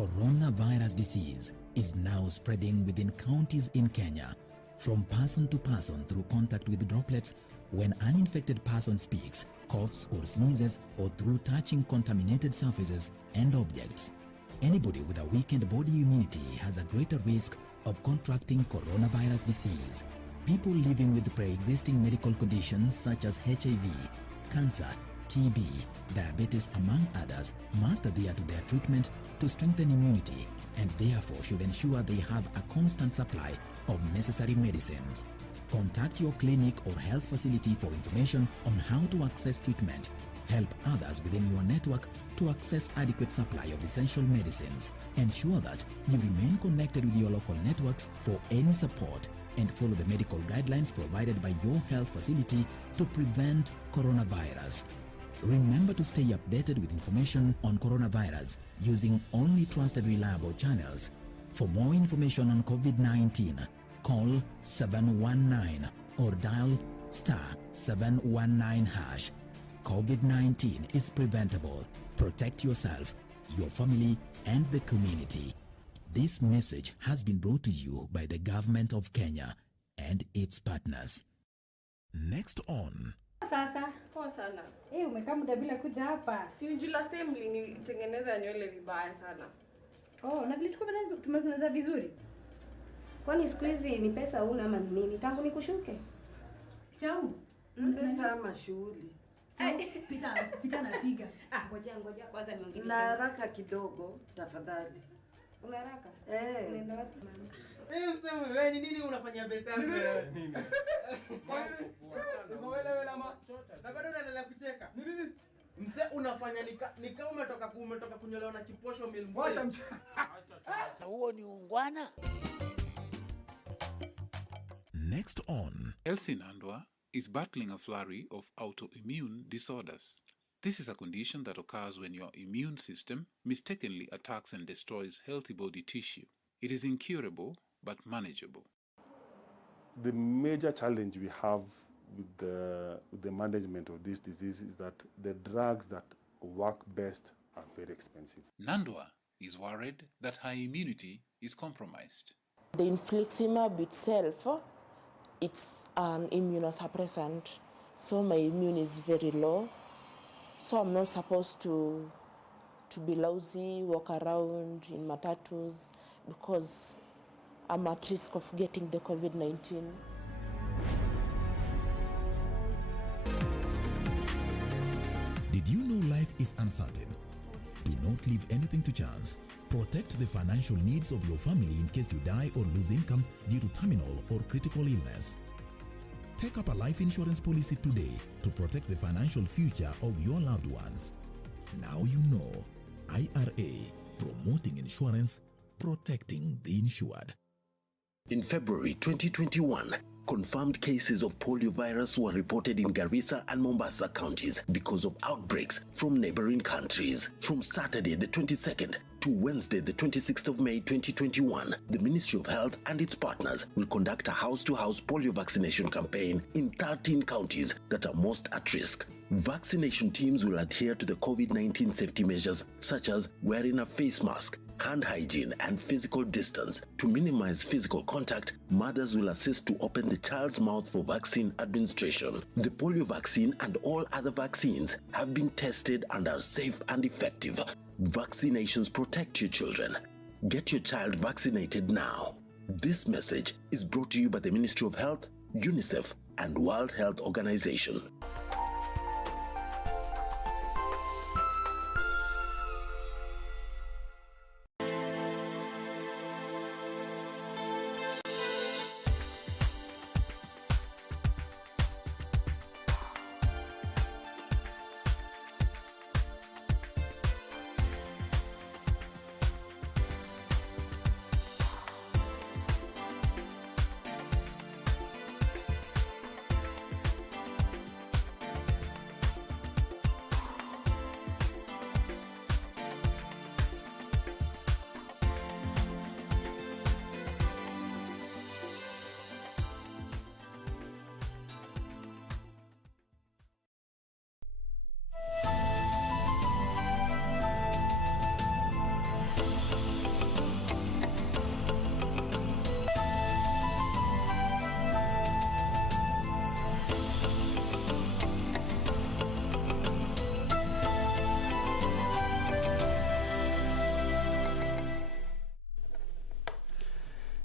Coronavirus disease is now spreading within counties in Kenya, from person to person through contact with droplets when an infected person speaks, coughs or sneezes, or through touching contaminated surfaces and objects. Anybody with a weakened body immunity has a greater risk of contracting coronavirus disease. People living with pre-existing medical conditions such as HIV, cancer, TB, diabetes among others must adhere to their treatment to strengthen immunity and therefore should ensure they have a constant supply of necessary medicines. Contact your clinic or health facility for information on how to access treatment. Help others within your network to access adequate supply of essential medicines. Ensure that you remain connected with your local networks for any support and follow the medical guidelines provided by your health facility to prevent coronavirus. Remember to stay updated with information on coronavirus using only trusted reliable channels. For more information on COVID-19, call 719 or dial *719#. COVID-19 is preventable. Protect yourself, your family, and the community. This message has been brought to you by the government of Kenya and its partners. Next on. Sasa. Poa sana. Umekaa muda bila kuja hapa. Si unajua last time nilitengeneza nywele vibaya sana. Na vile tumetengeneza vizuri. Kwani siku hizi ni pesa una ama nini? Tangu nikushuke. Chau. Pesa ama shughuli. Pita napiga. Ngoja kwanza niongee. Na haraka kidogo tafadhali. Una haraka? Unaenda wapi mama? Msema wewe ni nini unafanyia pesa yako wewe? Nini? Wewe lama. Na bado unaendelea kucheka. Ni bibi. Mse unafanya nika umetoka kunyolewa na kiposho mil mzee. Acha Acha huo ni ungwana. Next on. Elsie Nandwa is battling a flurry of autoimmune disorders. This is a condition that occurs when your immune system mistakenly attacks and destroys healthy body tissue. It is incurable but manageable. The major challenge we have with the management of this disease is that the drugs that work best are very expensive. Nandwa is worried that her immunity is compromised. The infliximab itself, it's an immunosuppressant, so my immune is very low. So I'm not supposed to be lousy, walk around in matatus, because I'm at risk of getting the COVID-19. Did you know life is uncertain? Do not leave anything to chance. Protect the financial needs of your family in case you die or lose income due to terminal or critical illness. Take up a life insurance policy today to protect the financial future of your loved ones. Now you know. IRA, promoting insurance, protecting the insured. In February 2021, confirmed cases of polio virus were reported in Garissa and Mombasa counties because of outbreaks from neighboring countries. From Saturday the 22nd to Wednesday the 26th of May 2021, the Ministry of Health and its partners will conduct a house-to-house polio vaccination campaign in 13 counties that are most at risk. Vaccination teams will adhere to the COVID-19 safety measures such as wearing a face mask, hand hygiene and physical distance. To minimize physical contact, mothers will assist to open the child's mouth for vaccine administration. The polio vaccine and all other vaccines have been tested and are safe and effective. Vaccinations protect your children. Get your child vaccinated now. This message is brought to you by the Ministry of Health, UNICEF, and World Health Organization.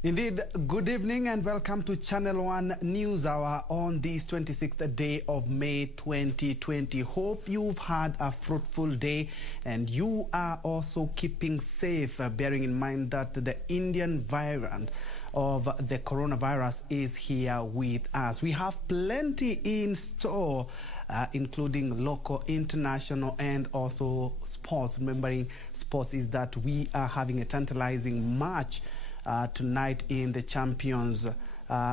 Indeed, good evening and welcome to Channel 1 News Hour on this 26th day of May 2020. Hope you've had a fruitful day and you are also keeping safe, bearing in mind that the Indian variant of the coronavirus is here with us. We have plenty in store, including local, international, and also sports. Remembering sports is that we are having a tantalizing match tonight in the champions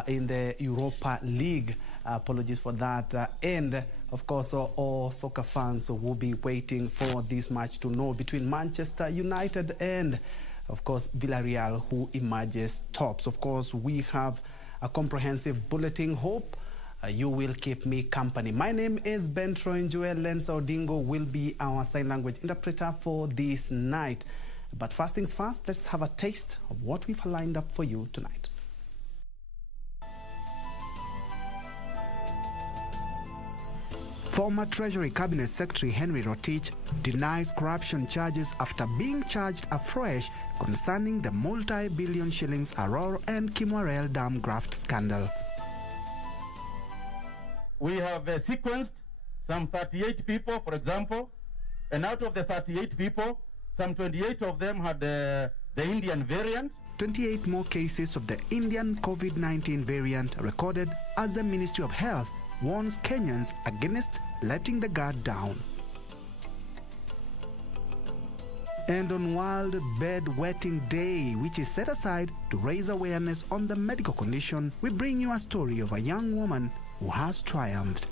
in the Europa League. Apologies for that. And of course, all soccer fans will be waiting for this match to know between Manchester United and, of course, Villarreal, who emerges tops. Of course, we have a comprehensive bulletin. Hope you will keep me company. My name is Ben Troy Njue. Lensa Odingo will be our sign language interpreter for this night. But first things first, let's have a taste of what we've lined up for you tonight. Former Treasury Cabinet Secretary Henry Rotich denies corruption charges after being charged afresh concerning the multi-billion shillings Aurora and Kimwarel Dam graft scandal. We have sequenced some 38 people, for example, and out of the 38 people, some 28 of them had the Indian variant. 28 more cases of the Indian COVID-19 variant recorded as the Ministry of Health warns Kenyans against letting the guard down. And on World Bedwetting Day, which is set aside to raise awareness on the medical condition, we bring you a story of a young woman who has triumphed.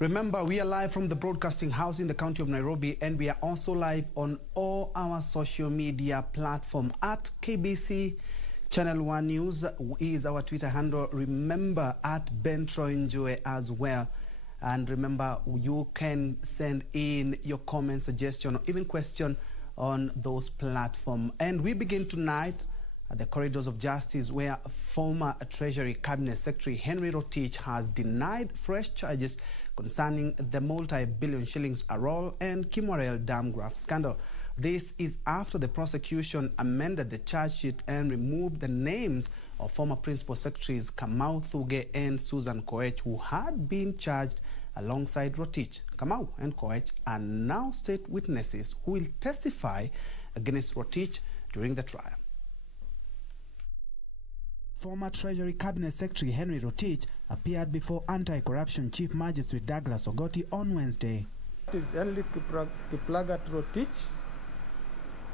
Remember, we are live from the broadcasting house in the county of Nairobi, and we are also live on all our social media platforms. At KBC Channel 1 News is our Twitter handle. Remember, at Ben Troy Njue as well. And remember, you can send in your comment, suggestion, or even question on those platforms. And we begin tonight at the corridors of justice, where former Treasury Cabinet Secretary Henry Rotich has denied fresh charges concerning the multi-billion shillings Aurora and Kimwarel Dam graft scandal. This is after the prosecution amended the charge sheet and removed the names of former Principal Secretaries Kamau Thuge and Susan Koech, who had been charged alongside Rotich. Kamau and Koech are now state witnesses who will testify against Rotich during the trial. Former Treasury Cabinet Secretary Henry Rotich appeared before Anti-Corruption Chief Magistrate Douglas Ogoti on Wednesday. It is Henry Kiplagat Rotich,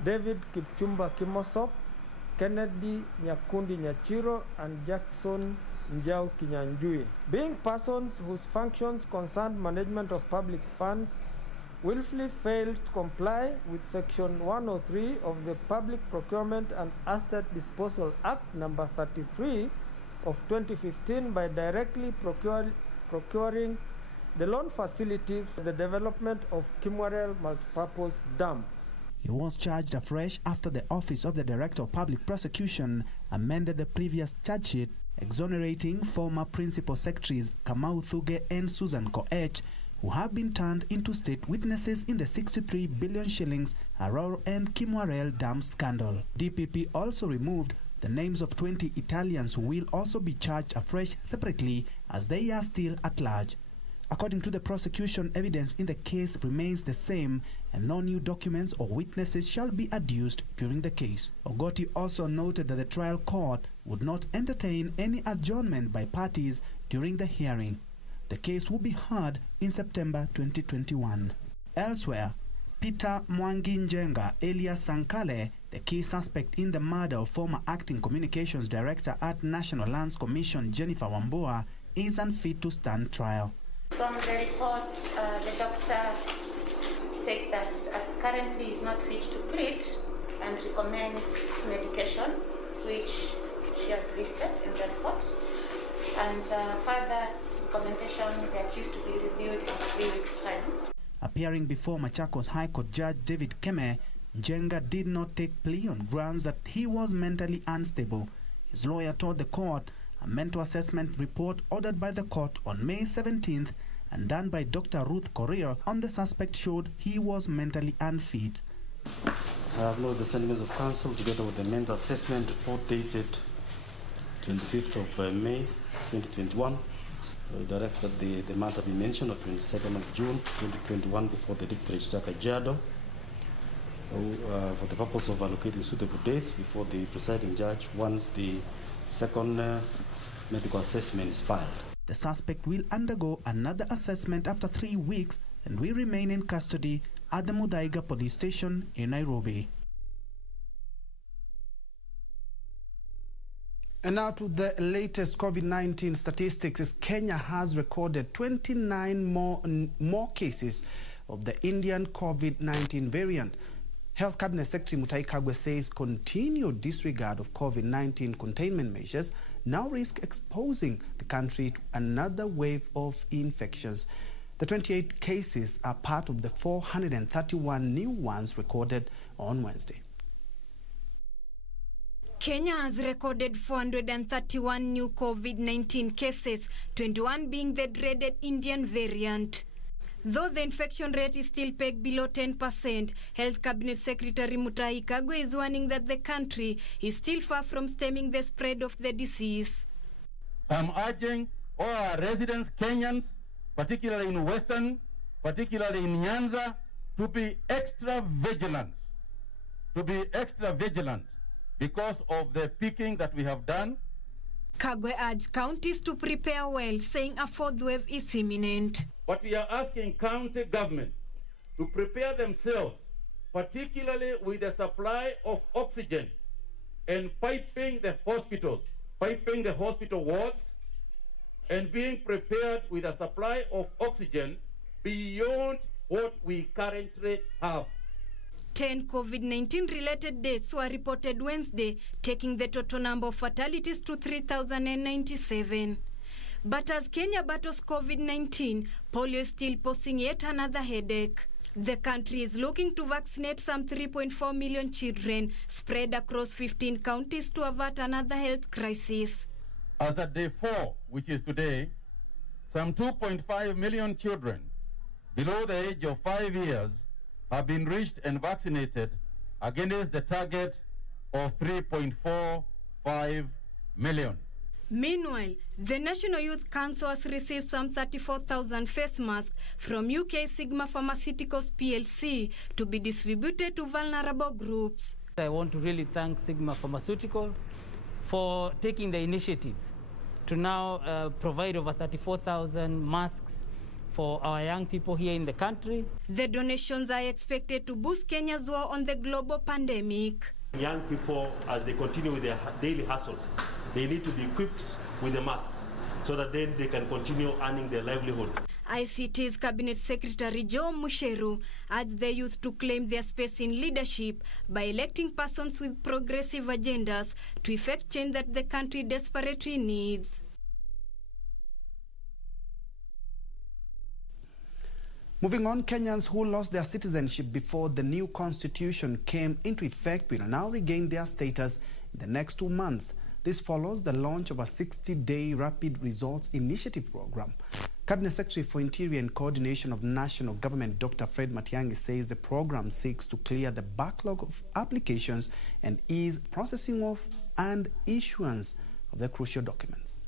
David Kipchumba Kimosop, Kennedy Nyakundi Nyachiro, and Jackson Njau Kinyanjui, being persons whose functions concerned management of public funds, willfully failed to comply with Section 103 of the Public Procurement and Asset Disposal Act number 33 of 2015 by directly procuring the loan facilities for the development of Kimwarel Multipurpose Dam. He was charged afresh after the Office of the Director of Public Prosecution amended the previous charge sheet, exonerating former Principal Secretaries Kamau Thuge and Susan Koech, who have been turned into state witnesses in the 63 billion shillings Aurora and Kimwarel Dam scandal. DPP also removed the names of 20 Italians who will also be charged afresh separately, as they are still at large. According to the prosecution, evidence in the case remains the same and no new documents or witnesses shall be adduced during the case. Ogoti also noted that the trial court would not entertain any adjournment by parties during the hearing. The case will be heard in September 2021. Elsewhere, Peter Mwangi Njenga, alias Sankale, the key suspect in the murder of former acting communications director at National Lands Commission Jennifer WAMBUA, is unfit to stand trial. From the report, the doctor states that currently is not fit to plead and recommends medication, which she has listed in the report, and further recommendation that used to be reviewed in 3 weeks' time. Appearing before Machakos High Court Judge David Keme, Njenga did not take plea on grounds that he was mentally unstable. His lawyer told the court a mental assessment report ordered by the court on May 17th and done by Dr. Ruth Correa on the suspect showed he was mentally unfit. I have noted the sentiments of counsel together with the mental assessment report dated 25th of May 2021. We direct that the matter be mentioned on 22nd of June 2021 before the District Registrar Kajiado for the purpose of allocating suitable dates before the presiding judge once the second medical assessment is filed. The suspect will undergo another assessment after 3 weeks and will remain in custody at the Muthaiga police station in Nairobi. And now to the latest COVID-19 statistics. Kenya has recorded 29 more cases of the Indian COVID-19 variant. Health Cabinet Secretary Mutahi Kagwe says continued disregard of COVID-19 containment measures now risk exposing the country to another wave of infections. The 28 cases are part of the 431 new ones recorded on Wednesday. Kenya has recorded 431 new COVID-19 cases, 21 being the dreaded Indian variant. Though the infection rate is still pegged below 10%, Health Cabinet Secretary Mutahi Kagwe is warning that the country is still far from stemming the spread of the disease. I'm urging all our residents, Kenyans, particularly in Western, particularly in Nyanza, to be extra vigilant. Because of the picking that we have done. Kagwe urged counties to prepare well, saying a fourth wave is imminent. But we are asking county governments to prepare themselves, particularly with the supply of oxygen and piping the hospitals, piping the hospital wards, and being prepared with a supply of oxygen beyond what we currently have. 10 COVID-19 related deaths were reported Wednesday, taking the total number of fatalities to 3,097. But as Kenya battles COVID-19, polio is still posing yet another headache. The country is looking to vaccinate some 3.4 million children spread across 15 counties to avert another health crisis. As at day 4, which is today, some 2.5 million children below the age of 5 years have been reached and vaccinated against the target of 3.45 million. Meanwhile, the National Youth Council has received some 34,000 face masks from UK Sigma Pharmaceuticals PLC to be distributed to vulnerable groups. I want to really thank Sigma Pharmaceutical for taking the initiative to now provide over 34,000 masks for our young people here in the country. The donations are expected to boost Kenya's war on the global pandemic. Young people, as they continue with their daily hustles, they need to be equipped with the masks so that then they can continue earning their livelihood. ICT's Cabinet Secretary Joe Musheru urged the youth to claim their space in leadership by electing persons with progressive agendas to effect change that the country desperately needs. Moving on, Kenyans who lost their citizenship before the new constitution came into effect will now regain their status in the next 2 months. This follows the launch of a 60-day Rapid Results Initiative program. Cabinet Secretary for Interior and Coordination of National Government, Dr. Fred Matiang'i, says the program seeks to clear the backlog of applications and ease processing of and issuance of the crucial documents.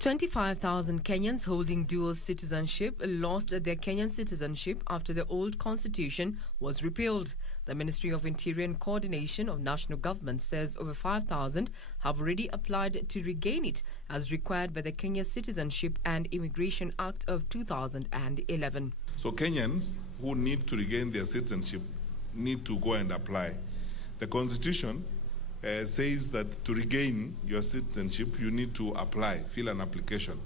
25,000 Kenyans holding dual citizenship lost their Kenyan citizenship after the old constitution was repealed. The Ministry of Interior and Coordination of National Government says over 5,000 have already applied to regain it as required by the Kenya Citizenship and Immigration Act of 2011. So Kenyans who need to regain their citizenship need to go and apply. The constitution says that to regain your citizenship, you need to apply, fill an application.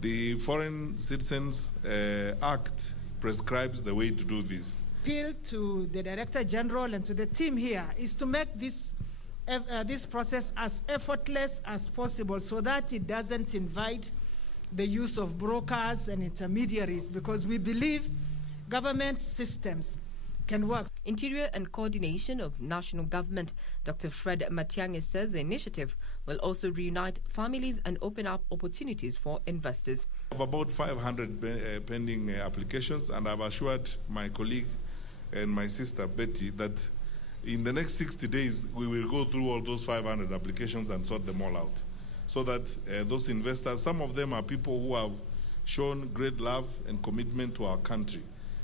The Foreign Citizens Act prescribes the way to do this. Appeal to the Director General and to the team here is to make this process as effortless as possible so that it doesn't invite the use of brokers and intermediaries, because we believe government systems can work. Interior and Coordination of National Government, Dr. Fred Matiang'i, says the initiative will also reunite families and open up opportunities for investors. We have about 500 pending applications, and I've assured my colleague and my sister Betty that in the next 60 days we will go through all those 500 applications and sort them all out, so that those investors, some of them are people who have shown great love and commitment to our country.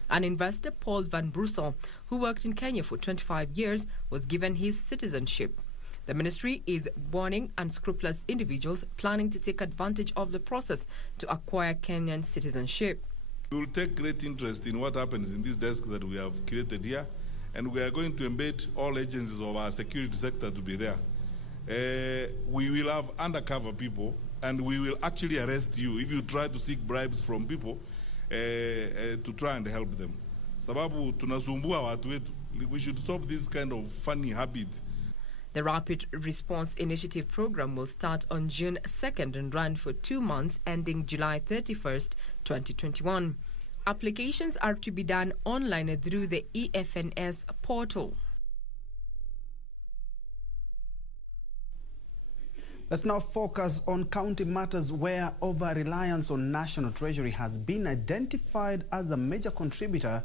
An investor, Paul Van Brussel, who worked in Kenya for 25 years, was given his citizenship. The ministry is warning unscrupulous individuals planning to take advantage of the process to acquire Kenyan citizenship. We will take great interest in what happens in this desk that we have created here, and we are going to embed all agencies of our security sector to be there. We will have undercover people, and we will actually arrest you if you try to seek bribes from people to try and help them. Sababu tunasumbua watu wetu. We should stop this kind of funny habit. The Rapid Response Initiative program will start on June 2nd and run for 2 months, ending July 31st, 2021. Applications are to be done online through the EFNS portal. Let's now focus on county matters where over-reliance on National Treasury has been identified as a major contributor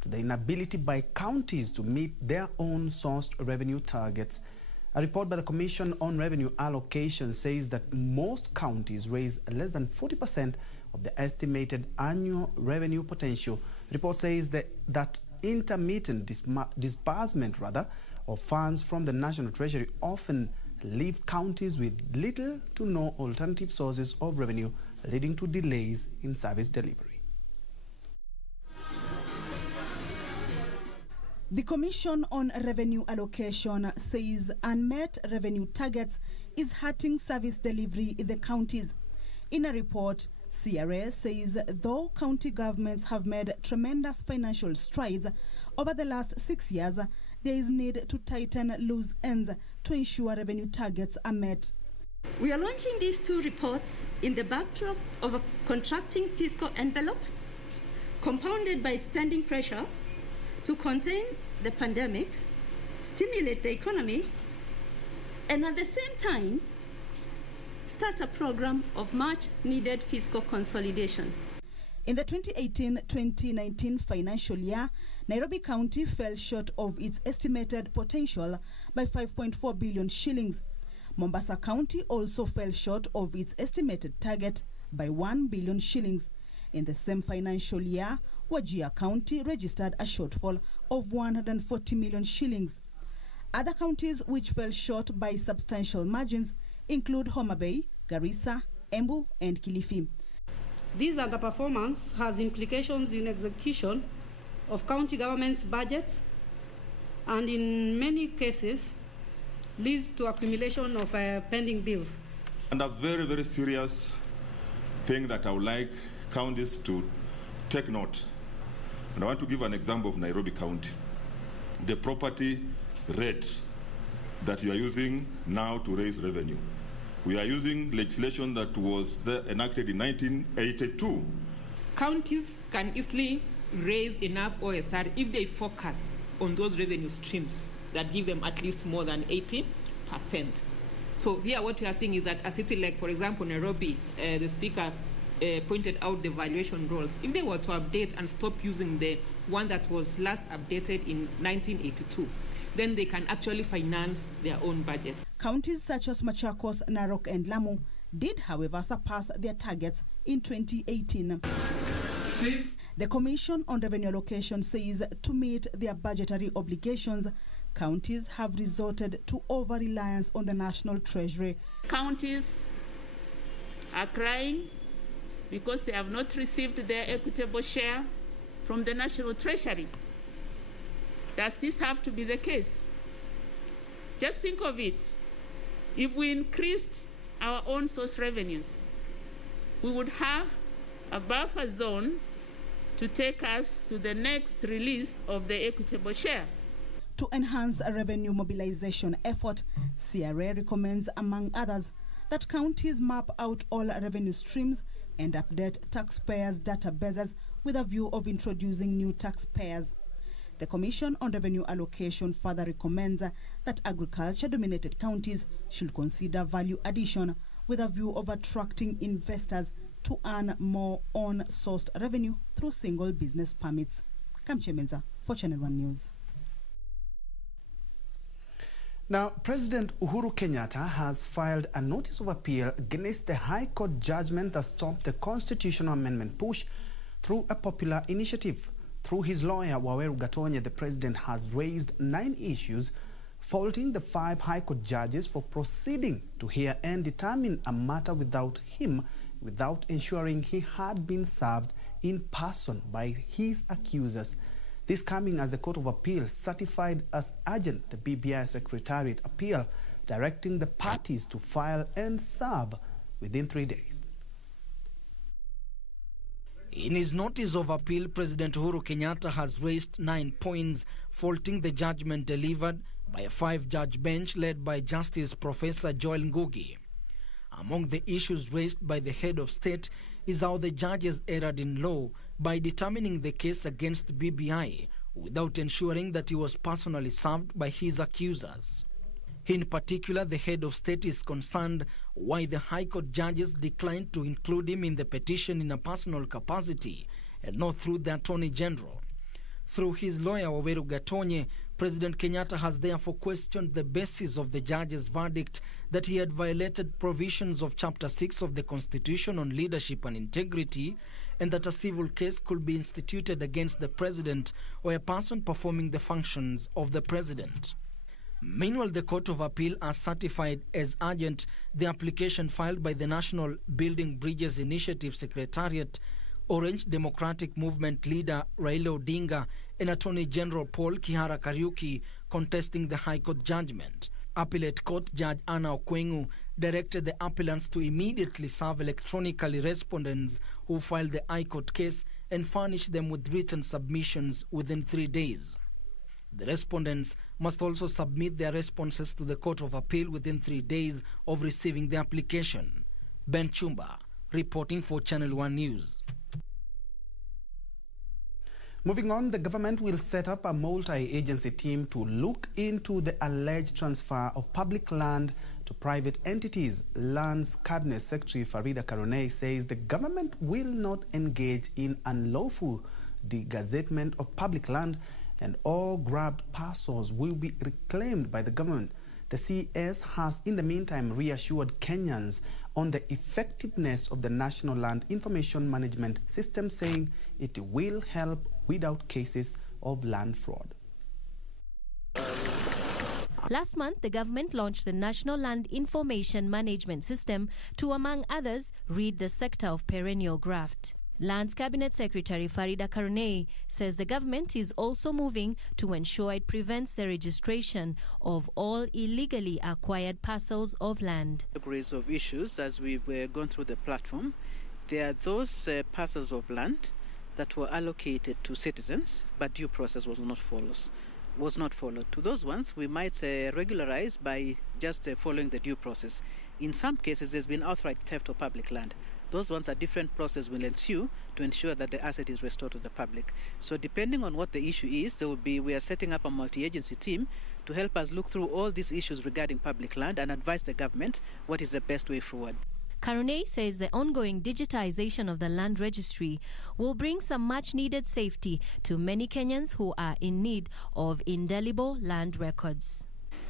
to the inability by counties to meet their own sourced revenue targets. A report by the Commission on Revenue Allocation says that most counties raise less than 40% of the estimated annual revenue potential. The report says that intermittent disbursement of funds from the National Treasury often leave counties with little to no alternative sources of revenue, leading to delays in service delivery. The Commission on Revenue Allocation says unmet revenue targets is hurting service delivery in the counties. In a report, CRA says though county governments have made tremendous financial strides over the last 6 years, there is need to tighten loose ends to ensure revenue targets are met. We are launching these 2 reports in the backdrop of a contracting fiscal envelope, compounded by spending pressure to contain the pandemic, stimulate the economy, and at the same time, start a program of much-needed fiscal consolidation. In the 2018-2019 financial year, Nairobi County fell short of its estimated potential by 5.4 billion shillings. Mombasa County also fell short of its estimated target by 1 billion shillings. In the same financial year, Wajir County registered a shortfall of 140 million shillings. Other counties which fell short by substantial margins include Homa Bay, Garissa, Embu, and Kilifi. This underperformance has implications in execution of county government's budgets and in many cases leads to accumulation of pending bills. And a very, very serious thing that I would like counties to take note. And I want to give an example of Nairobi County. The property rate that you are using now to raise revenue. We are using legislation that was enacted in 1982. Counties can easily raise enough OSR if they focus on those revenue streams that give them at least more than 80%. So here what we are seeing is that a city like, for example, Nairobi, the speaker pointed out the valuation rules. If they were to update and stop using the one that was last updated in 1982, then they can actually finance their own budget. Counties such as Machakos, Narok, and Lamu did, however, surpass their targets in 2018. The Commission on Revenue Allocation says to meet their budgetary obligations, counties have resorted to over-reliance on the National Treasury. Counties are crying because they have not received their equitable share from the National Treasury. Does this have to be the case? Just think of it. If we increased our own source revenues, we would have a buffer zone to take us to the next release of the equitable share. To enhance a revenue mobilization effort, CRA recommends, among others, that counties map out all revenue streams and update taxpayers' databases with a view of introducing new taxpayers. The Commission on Revenue Allocation further recommends that agriculture-dominated counties should consider value addition with a view of attracting investors to earn more on-sourced revenue through single business permits. Kamche Menza for Channel 1 News. Now, President Uhuru Kenyatta has filed a notice of appeal against the High Court judgment that stopped the constitutional amendment push through a popular initiative. Through his lawyer, Waweru Gatonye, the president has raised 9 issues, faulting the 5 High Court judges for proceeding to hear and determine a matter without him, without ensuring he had been served in person by his accusers. This coming as the Court of Appeal certified as urgent the BBI Secretariat appeal, directing the parties to file and serve within 3 days. In his notice of appeal, President Uhuru Kenyatta has raised 9 points, faulting the judgment delivered by a 5-judge bench led by Justice Professor Joel Ngugi. Among the issues raised by the head of state is how the judges erred in law by determining the case against BBI without ensuring that he was personally served by his accusers. In particular, the head of state is concerned why the High Court judges declined to include him in the petition in a personal capacity and not through the Attorney General. Through his lawyer, Waweru Gatonye, President Kenyatta has therefore questioned the basis of the judge's verdict that he had violated provisions of Chapter 6 of the Constitution on leadership and integrity, and that a civil case could be instituted against the president or a person performing the functions of the president. Meanwhile, the Court of Appeal has certified as urgent the application filed by the National Building Bridges Initiative Secretariat, Orange Democratic Movement leader Raila Odinga, and Attorney General Paul Kihara Kariuki contesting the High Court judgment. Appellate Court Judge Anna Okwengu directed the appellants to immediately serve electronically respondents who filed the High Court case and furnish them with written submissions within 3 days. The respondents must also submit their responses to the Court of Appeal within 3 days of receiving the application. Ben Chumba, reporting for Channel 1 News. Moving on, the government will set up a multi-agency team to look into the alleged transfer of public land to private entities. Lands Cabinet Secretary Farida Karonei says the government will not engage in unlawful degazettement of public land, and all grabbed parcels will be reclaimed by the government. The CS has in the meantime reassured Kenyans on the effectiveness of the National Land Information Management System, saying it will help weed out cases of land fraud. Last month, the government launched the National Land Information Management System to, among others, rid the sector of perennial graft. Lands Cabinet Secretary Farida Karonei says the government is also moving to ensure it prevents the registration of all illegally acquired parcels of land. Categories of issues as we were going through the platform, there are those parcels of land that were allocated to citizens, but due process was not followed. To those ones, we might regularize by just following the due process. In some cases, there's been outright theft of public land. Those ones, a different process will ensue to ensure that the asset is restored to the public. So depending on what the issue is, we are setting up a multi-agency team to help us look through all these issues regarding public land and advise the government what is the best way forward. Karonei says the ongoing digitization of the land registry will bring some much-needed safety to many Kenyans who are in need of indelible land records.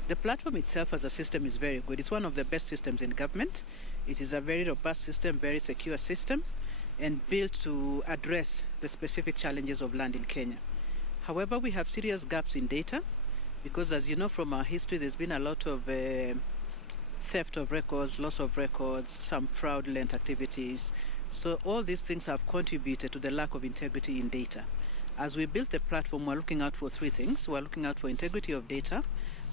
The platform itself as a system is very good. It's one of the best systems in government. It is a very robust system, very secure system, and built to address the specific challenges of land in Kenya. However, we have serious gaps in data because, as you know from our history, there's been a lot of theft of records, loss of records, some fraudulent activities. So all these things have contributed to the lack of integrity in data. As we built the platform, we're looking out for 3 things. We're looking out for integrity of data,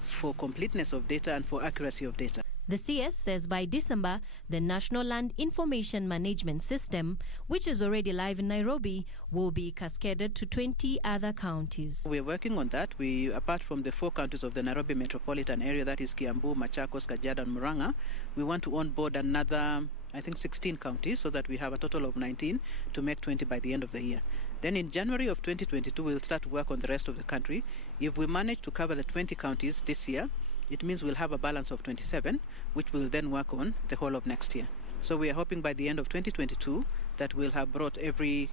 for completeness of data, and for accuracy of data. The CS says by December, the National Land Information Management System, which is already live in Nairobi, will be cascaded to 20 other counties. We're working on that. Apart from the 4 counties of the Nairobi metropolitan area, that is Kiambu, Machakos, Kajiado, and Murang'a, we want to onboard another I think 16 counties, so that we have a total of 19 to make 20 by the end of the year. Then in January of 2022, we'll start to work on the rest of the country. If we manage to cover the 20 counties this year, it means we'll have a balance of 27, which we'll then work on the whole of next year. So we are hoping by the end of 2022 that we'll have brought every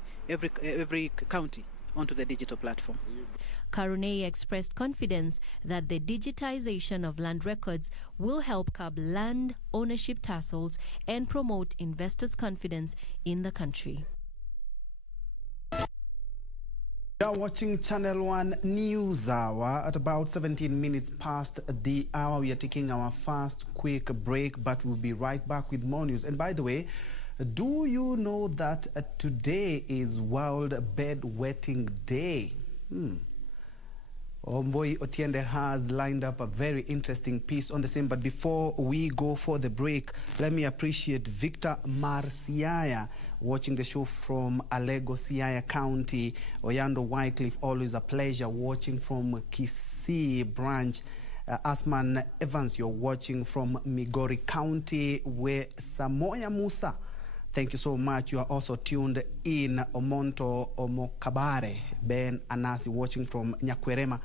county onto the digital platform. Karunei expressed confidence that the digitization of land records will help curb land ownership tussles and promote investors' confidence in the country. You are watching Channel 1 News Hour at about 17 minutes past the hour. We are taking our first quick break, but we'll be right back with more news. And by the way, do you know that today is World Bedwetting Day? Omboy Otiende has lined up a very interesting piece on the same. But before we go for the break, let me appreciate Victor Marciaya watching the show from Alego, Siaya County. Oyando Wycliffe, always a pleasure watching from Kisii branch. Asman Evans, you're watching from Migori County, where Samoya Musa. Thank you so much. You are also tuned in Omonto Omokabare. Ben Anasi watching from Nyakwerema.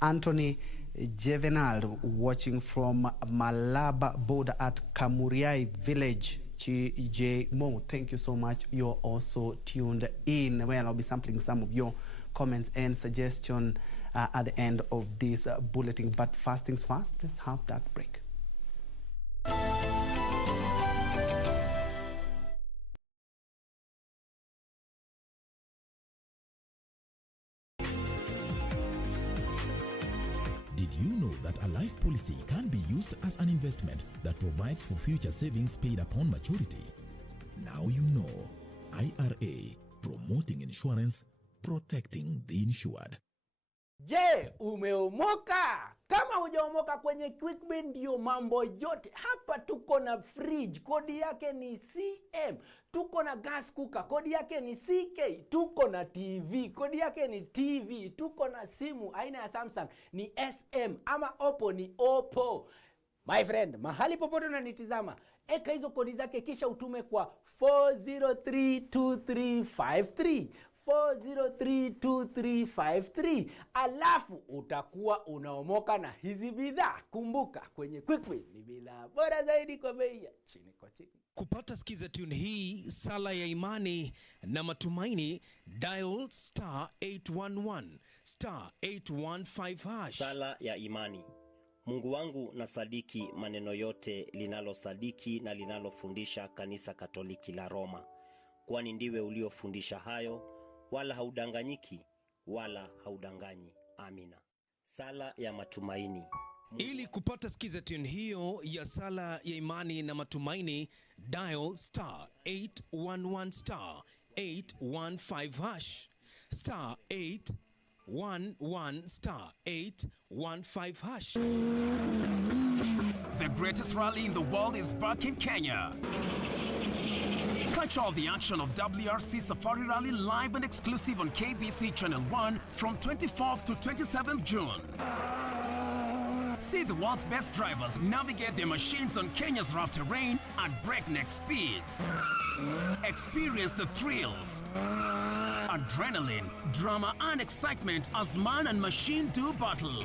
Anthony Jevenal watching from Malaba border at Kamuriai village. J Mo, thank you so much. You're also tuned in. Well, I'll be sampling some of your comments and suggestions at the end of this bulletin. But first things first, let's have that break. Did you know that a life policy can be used as an investment that provides for future savings paid upon maturity? Now you know. IRA, promoting insurance, protecting the insured. Je, umeomoka? Kama hujaomoka kwenye QuickBid ndio mambo yote. Hapa tuko na fridge, kodi yake ni CM. Tuko na gas cooker, kodi yake ni CK. Tuko na TV, kodi yake ni TV. Tuko na simu aina ya Samsung ni SM, ama Oppo ni Oppo. My friend, mahali popote unanitizama, eka hizo kodi zake kisha utume kwa 4032353. 4032353. Alafu utakuwa unaomoka na hizi bidhaa. Kumbuka, kwenye QuickBid ni bidhaa bora zaidi kwa bei ya chini kwa chini. Kupata skiza tune hii, sala ya imani na matumaini, dial *811 *815 #. Sala ya imani. Mungu wangu na sadiki maneno yote linalosadiki na linalofundisha kanisa Katoliki la Roma, kwani ndiwe uliofundisha hayo, wala haudanganyiki wala haudanganyi. Amina. Sala ya matumaini. Ili kupata skiza tune hiyo ya sala ya imani na matumaini, dial *811 *815 *811 *815 #. The greatest rally in the world is back in Kenya. Catch all the action of WRC Safari Rally live and exclusive on KBC Channel 1 from 24th to 27th June. See the world's best drivers navigate their machines on Kenya's rough terrain at breakneck speeds. Experience the thrills, adrenaline, drama and excitement as man and machine do battle.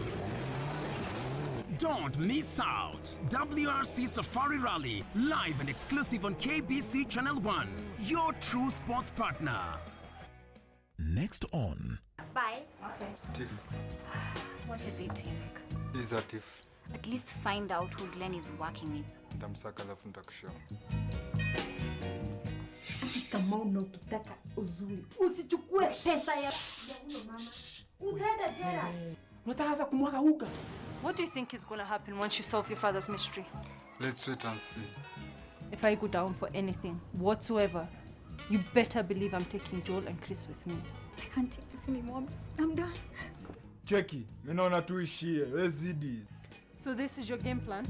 Don't miss out. WRC Safari Rally, live and exclusive on KBC Channel 1, your true sports partner. Next on. Bye. Okay. Tiff. What is it, Eric? Is a Tiff. At least find out who Glenn is working with. Nitamsaka alafu nitakushow. Kama unataka uzuri, usichukue pesa ya huyo mama. Utaenda jela. Unataka kumwaga huka. What do you think is going to happen once you solve your father's mystery? Let's wait and see. If I go down for anything whatsoever, you better believe I'm taking Joel and Chris with me. I can't take this anymore. I'm done. Cheki, mimi naona tuishie. Wewe zidi. So this is your game plan?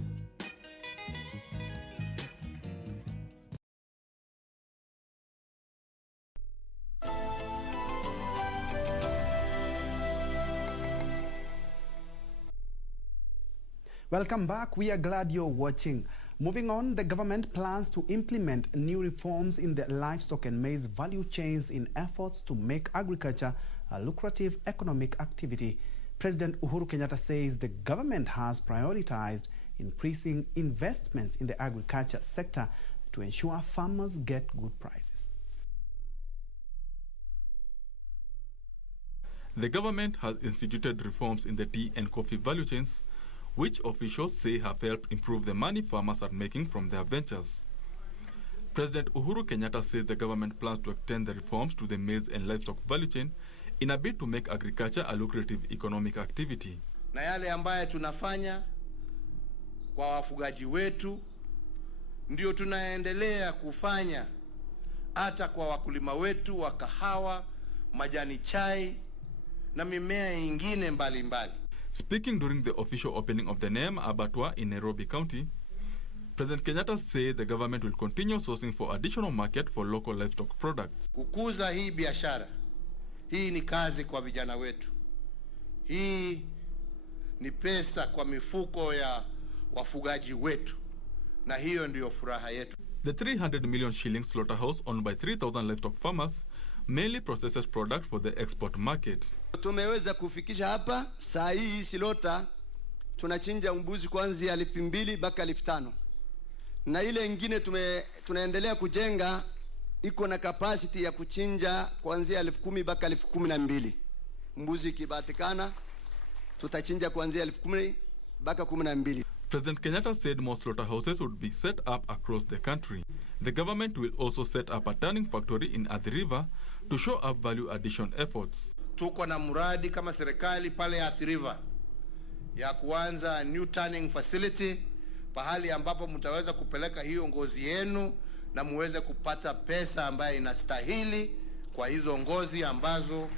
Welcome back. We are glad you're watching. Moving on, the government plans to implement new reforms in the livestock and maize value chains in efforts to make agriculture a lucrative economic activity. President Uhuru Kenyatta says the government has prioritized increasing investments in the agriculture sector to ensure farmers get good prices. The government has instituted reforms in the tea and coffee value chains, which officials say have helped improve the money farmers are making from their ventures. President Uhuru Kenyatta says the government plans to extend the reforms to the maize and livestock value chain in a bid to make agriculture a lucrative economic activity. Na yale ambaye tunafanya kwa wafugaji wetu ndio tunaendelea kufanya hata kwa wakulima wetu wa kahawa, majani chai na mimea ingine mbalimbali. Speaking during the official opening of the NEM abattoir in Nairobi County, President Kenyatta said the government will continue sourcing for additional market for local livestock products. Kukuza hii biashara, hii ni kazi kwa vijana wetu. Hii ni pesa kwa mifuko ya wafugaji wetu. Na hiyo ndio furaha yetu. The 300 million shilling slaughterhouse owned by 3,000 livestock farmers mainly processes product for the export market. Tumeweza kufikisha hapa saa hii silota tunachinja mbuzi kuanzia 2,000 mpaka 5,000. Na ile nyingine tunaendelea kujenga iko na capacity ya kuchinja kuanzia 10,000 mpaka 12,000. Mbuzi kibatikana tutachinja kuanzia 10,000 mpaka 12,000. President Kenyatta said more slaughterhouses would be set up across the country. The government will also set up a tanning factory in Athi River to show up value addition efforts. Tuko na muradi kama serikali pale Athi River ya kuanza new tanning facility, pahali ambapo mtaweza kupeleka hiyo ngozi yenu na muweze kupata pesa ambayo inastahili kwa hizo ngozi ambazo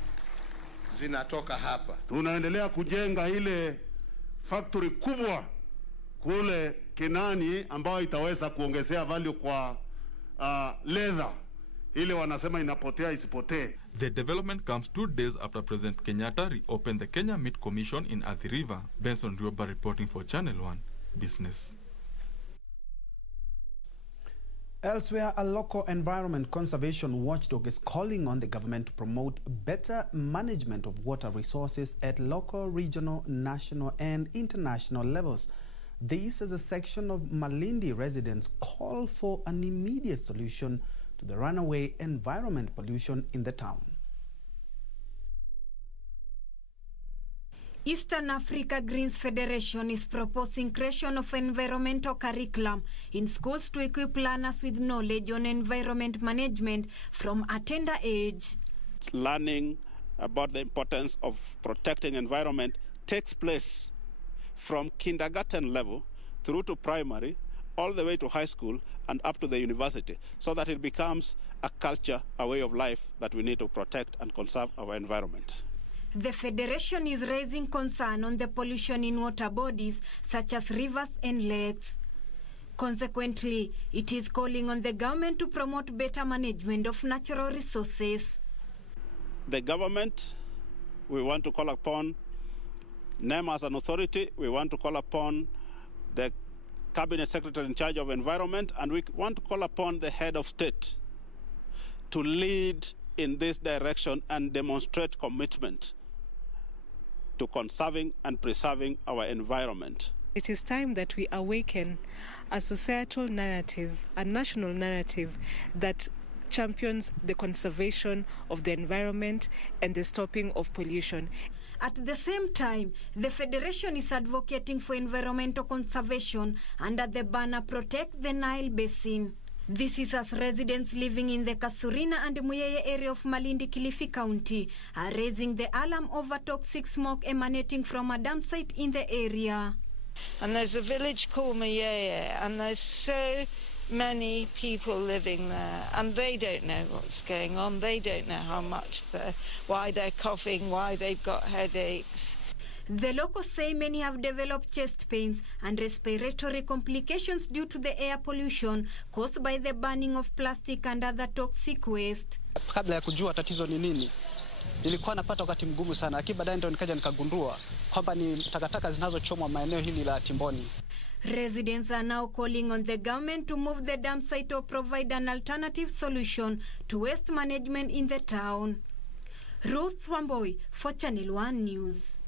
zinatoka hapa. Tunaendelea kujenga ile factory kubwa kule Kinani ambayo itaweza kuongezea value kwa leather. Ile wanasema inapotea isipotee. The development comes 2 days after President Kenyatta reopened the Kenya Meat Commission in Athi River. Ben Troy Njue reporting for Channel 1 Business. Elsewhere, a local environment conservation watchdog is calling on the government to promote better management of water resources at local, regional, national and international levels. This is a section of Malindi residents call for an immediate solution to the runaway environment pollution in the town. Eastern Africa Greens Federation is proposing creation of environmental curriculum in schools to equip learners with knowledge on environment management from a tender age. Learning about the importance of protecting environment takes place from kindergarten level through to primary, all the way to high school and up to the university, so that it becomes a culture, a way of life that we need to protect and conserve our environment. The Federation is raising concern on the pollution in water bodies such as rivers and lakes. Consequently, it is calling on the government to promote better management of natural resources. The government, we want to call upon NEM as an authority, we want to call upon the Cabinet Secretary in charge of environment, and we want to call upon the head of state to lead in this direction and demonstrate commitment to conserving and preserving our environment. It is time that we awaken a societal narrative, a national narrative that champions the conservation of the environment and the stopping of pollution. At the same time, the Federation is advocating for environmental conservation under the banner Protect the Nile Basin. This is as residents living in the Kasurina and Muyeye area of Malindi, Kilifi County are raising the alarm over toxic smoke emanating from a dump site in the area. And there's a village called Muyeye, and there's so many people living there, and they don't know what's going on. They don't know why they're coughing, why they've got headaches. The locals say many have developed chest pains and respiratory complications due to the air pollution caused by the burning of plastic and other toxic waste. Kabla ya kujua tatizo ni nini, nilikuwa napata wakati mgumu sana, lakini baadaye ndio nikaja nikagundua kwamba ni takataka zinazochomwa maeneo hili la Timboni. Residents are now calling on the government to move the dam site or provide an alternative solution to waste management in the town. Ruth Wamboi for Channel 1 News.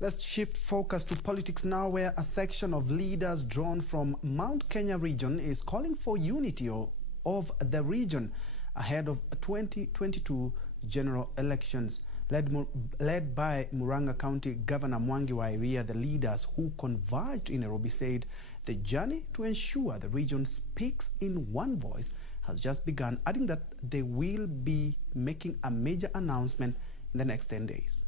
Let's shift focus to politics now, where a section of leaders drawn from Mount Kenya region is calling for unity of the region ahead of 2022 general elections. Led by Murang'a County Governor Mwangi wa Iria, the leaders who converged in Nairobi said the journey to ensure the region speaks in one voice has just begun, adding that they will be making a major announcement in the next 10 days.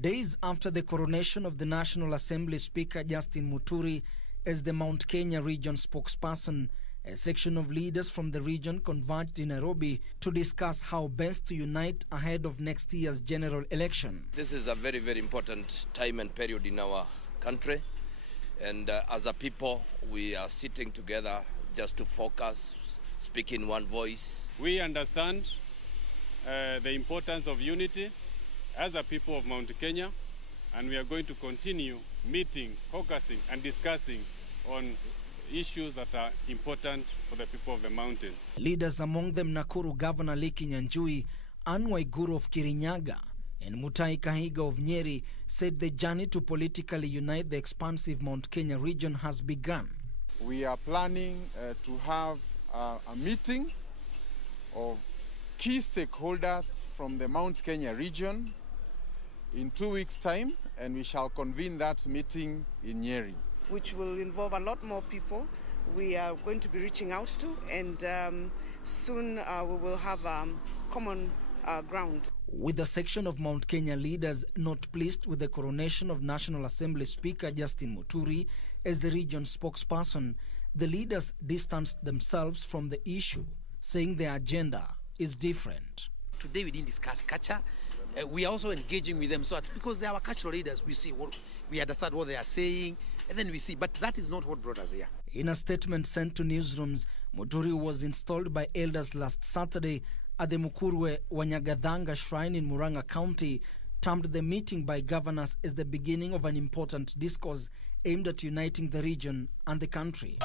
Days after the coronation of the National Assembly Speaker Justin Muturi as the Mount Kenya region spokesperson, a section of leaders from the region converged in Nairobi to discuss how best to unite ahead of next year's general election. This is a very, very important time and period in our country. And as a people, we are sitting together just to focus, speak in one voice. We understand the importance of unity as a people of Mount Kenya, and we are going to continue meeting, focusing and discussing on issues that are important for the people of the mountain. Leaders among them Nakuru Governor Troy Njue, Anne Waiguru of Kirinyaga and Mutahi Kahiga of Nyeri said the journey to politically unite the expansive Mount Kenya region has begun. We are planning to have a meeting of key stakeholders from the Mount Kenya region in 2 weeks' time, and we shall convene that meeting in Nyeri, which will involve a lot more people we are going to be reaching out to, and soon we will have common ground. With a section of Mount Kenya leaders not pleased with the coronation of National Assembly Speaker Justin Muturi as the region's spokesperson, the leaders distanced themselves from the issue, saying their agenda is different. Today we didn't discuss culture. We are also engaging with them, so because they are our cultural leaders, we understand what they are saying, and then we see. But that is not what brought us here. In a statement sent to newsrooms, Muturi was installed by elders last Saturday at the Mukurwe Wanyagadhanga Shrine in Murang'a County, termed the meeting by governors as the beginning of an important discourse aimed at uniting the region and the country.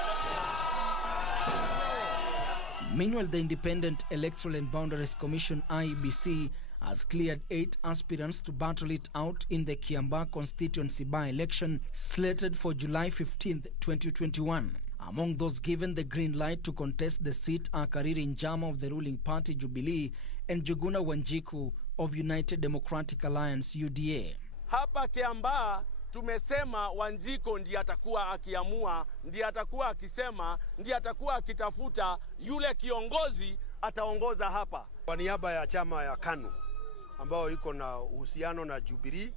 Meanwhile, the Independent Electoral and Boundaries Commission, IEBC, has cleared 8 aspirants to battle it out in the Kiambaa constituency by-election slated for July 15, 2021. Among those given the green light to contest the seat are Kariri Njama of the ruling party Jubilee and Njuguna Wanjiku of United Democratic Alliance UDA. Hapa Kiambaa tumesema Wanjiko ndiye atakuwa akiamua, ndiye atakuwa akisema, ndiye atakuwa akitafuta yule kiongozi ataongoza hapa. Kwa niaba ya chama ya KANU ambao iko na uhusiano na Jubilee,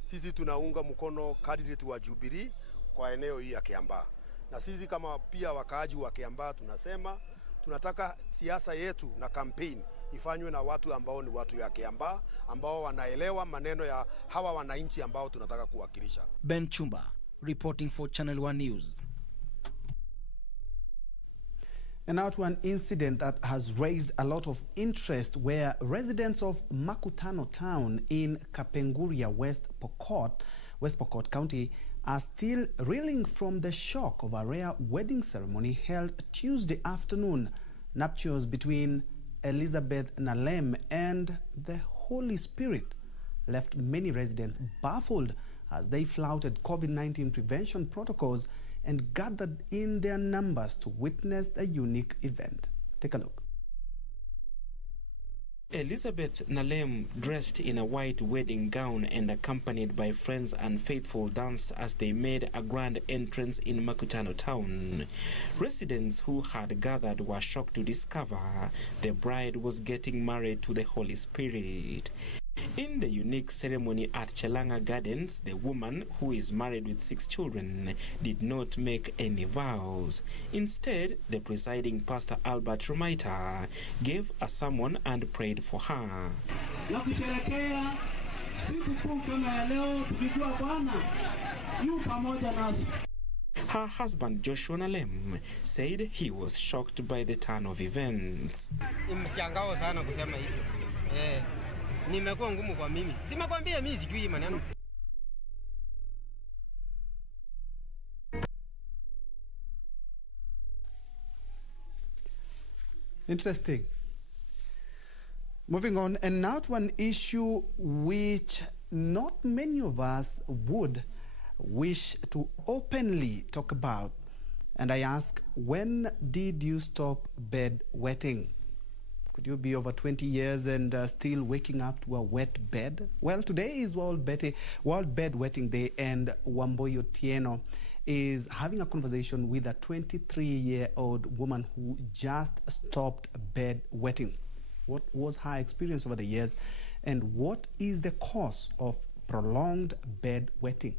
sisi tunaunga mkono candidate wa Jubilee kwa eneo hii ya Kiambaa. Na sisi kama pia wakaaji wa Kiambaa tunasema tunataka siasa yetu na campaign ifanywe na watu ambao ni watu ya Kiambaa, ambao wanaelewa maneno ya hawa wananchi ambao tunataka kuwakilisha. Ben Chumba reporting for Channel 1 News. And now to an incident that has raised a lot of interest, where residents of Makutano town in Kapenguria, West Pokot County are still reeling from the shock of a rare wedding ceremony held Tuesday afternoon. Nuptials between Elizabeth Nalem and the Holy Spirit left many residents baffled as they flouted COVID-19 prevention protocols and gathered in their numbers to witness the unique event. Take a look. Elizabeth Nalem, dressed in a white wedding gown and accompanied by friends and faithful, danced as they made a grand entrance in Makutano town. Residents who had gathered were shocked to discover the bride was getting married to the Holy Spirit. In the unique ceremony at Chelanga Gardens, the woman, who is married with 6 children, did not make any vows. Instead, the presiding pastor Albert Rumaita gave a sermon and prayed for her. Her husband Joshua Nalem said he was shocked by the turn of events. Nimekuwa ngumu kwa mimi. Simekwambia mimi sijui maneno. Interesting. Moving on, and now to an issue which not many of us would wish to openly talk about. And I ask, when did you stop bedwetting? Could you be over 20 years and still waking up to a wet bed? Well, today is World Bedwetting Day, and WAMBUA Otieno is having a conversation with a 23-year-old woman who just stopped bedwetting. What was her experience over the years, and what is the cause of prolonged bedwetting?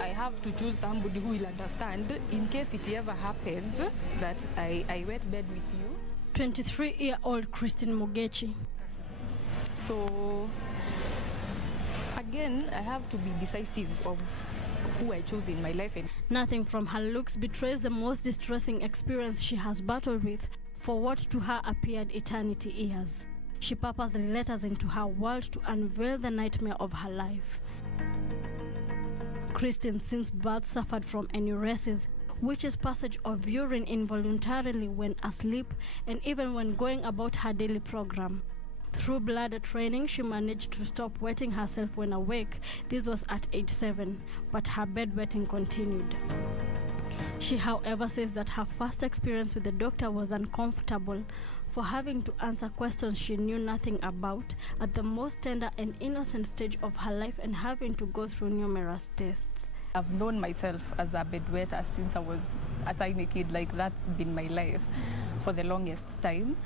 I have to choose somebody who will understand in case it ever happens that I wet bed with you. 23-year-old Christine Mugechi. So again, I have to be decisive of who I choose in my life. Nothing from her looks betrays the most distressing experience she has battled with for what to her appeared eternity years. She purposely let us into her world to unveil the nightmare of her life. Christine since birth suffered from enuresis, which is passage of urine involuntarily when asleep and even when going about her daily program. Through bladder training, she managed to stop wetting herself when awake. This was at age 7, but her bedwetting continued. She, however, says that her first experience with the doctor was uncomfortable for having to answer questions she knew nothing about at the most tender and innocent stage of her life and having to go through numerous tests. I've known myself as a bedwetter since I was a tiny kid. Like, that's been my life for the longest time.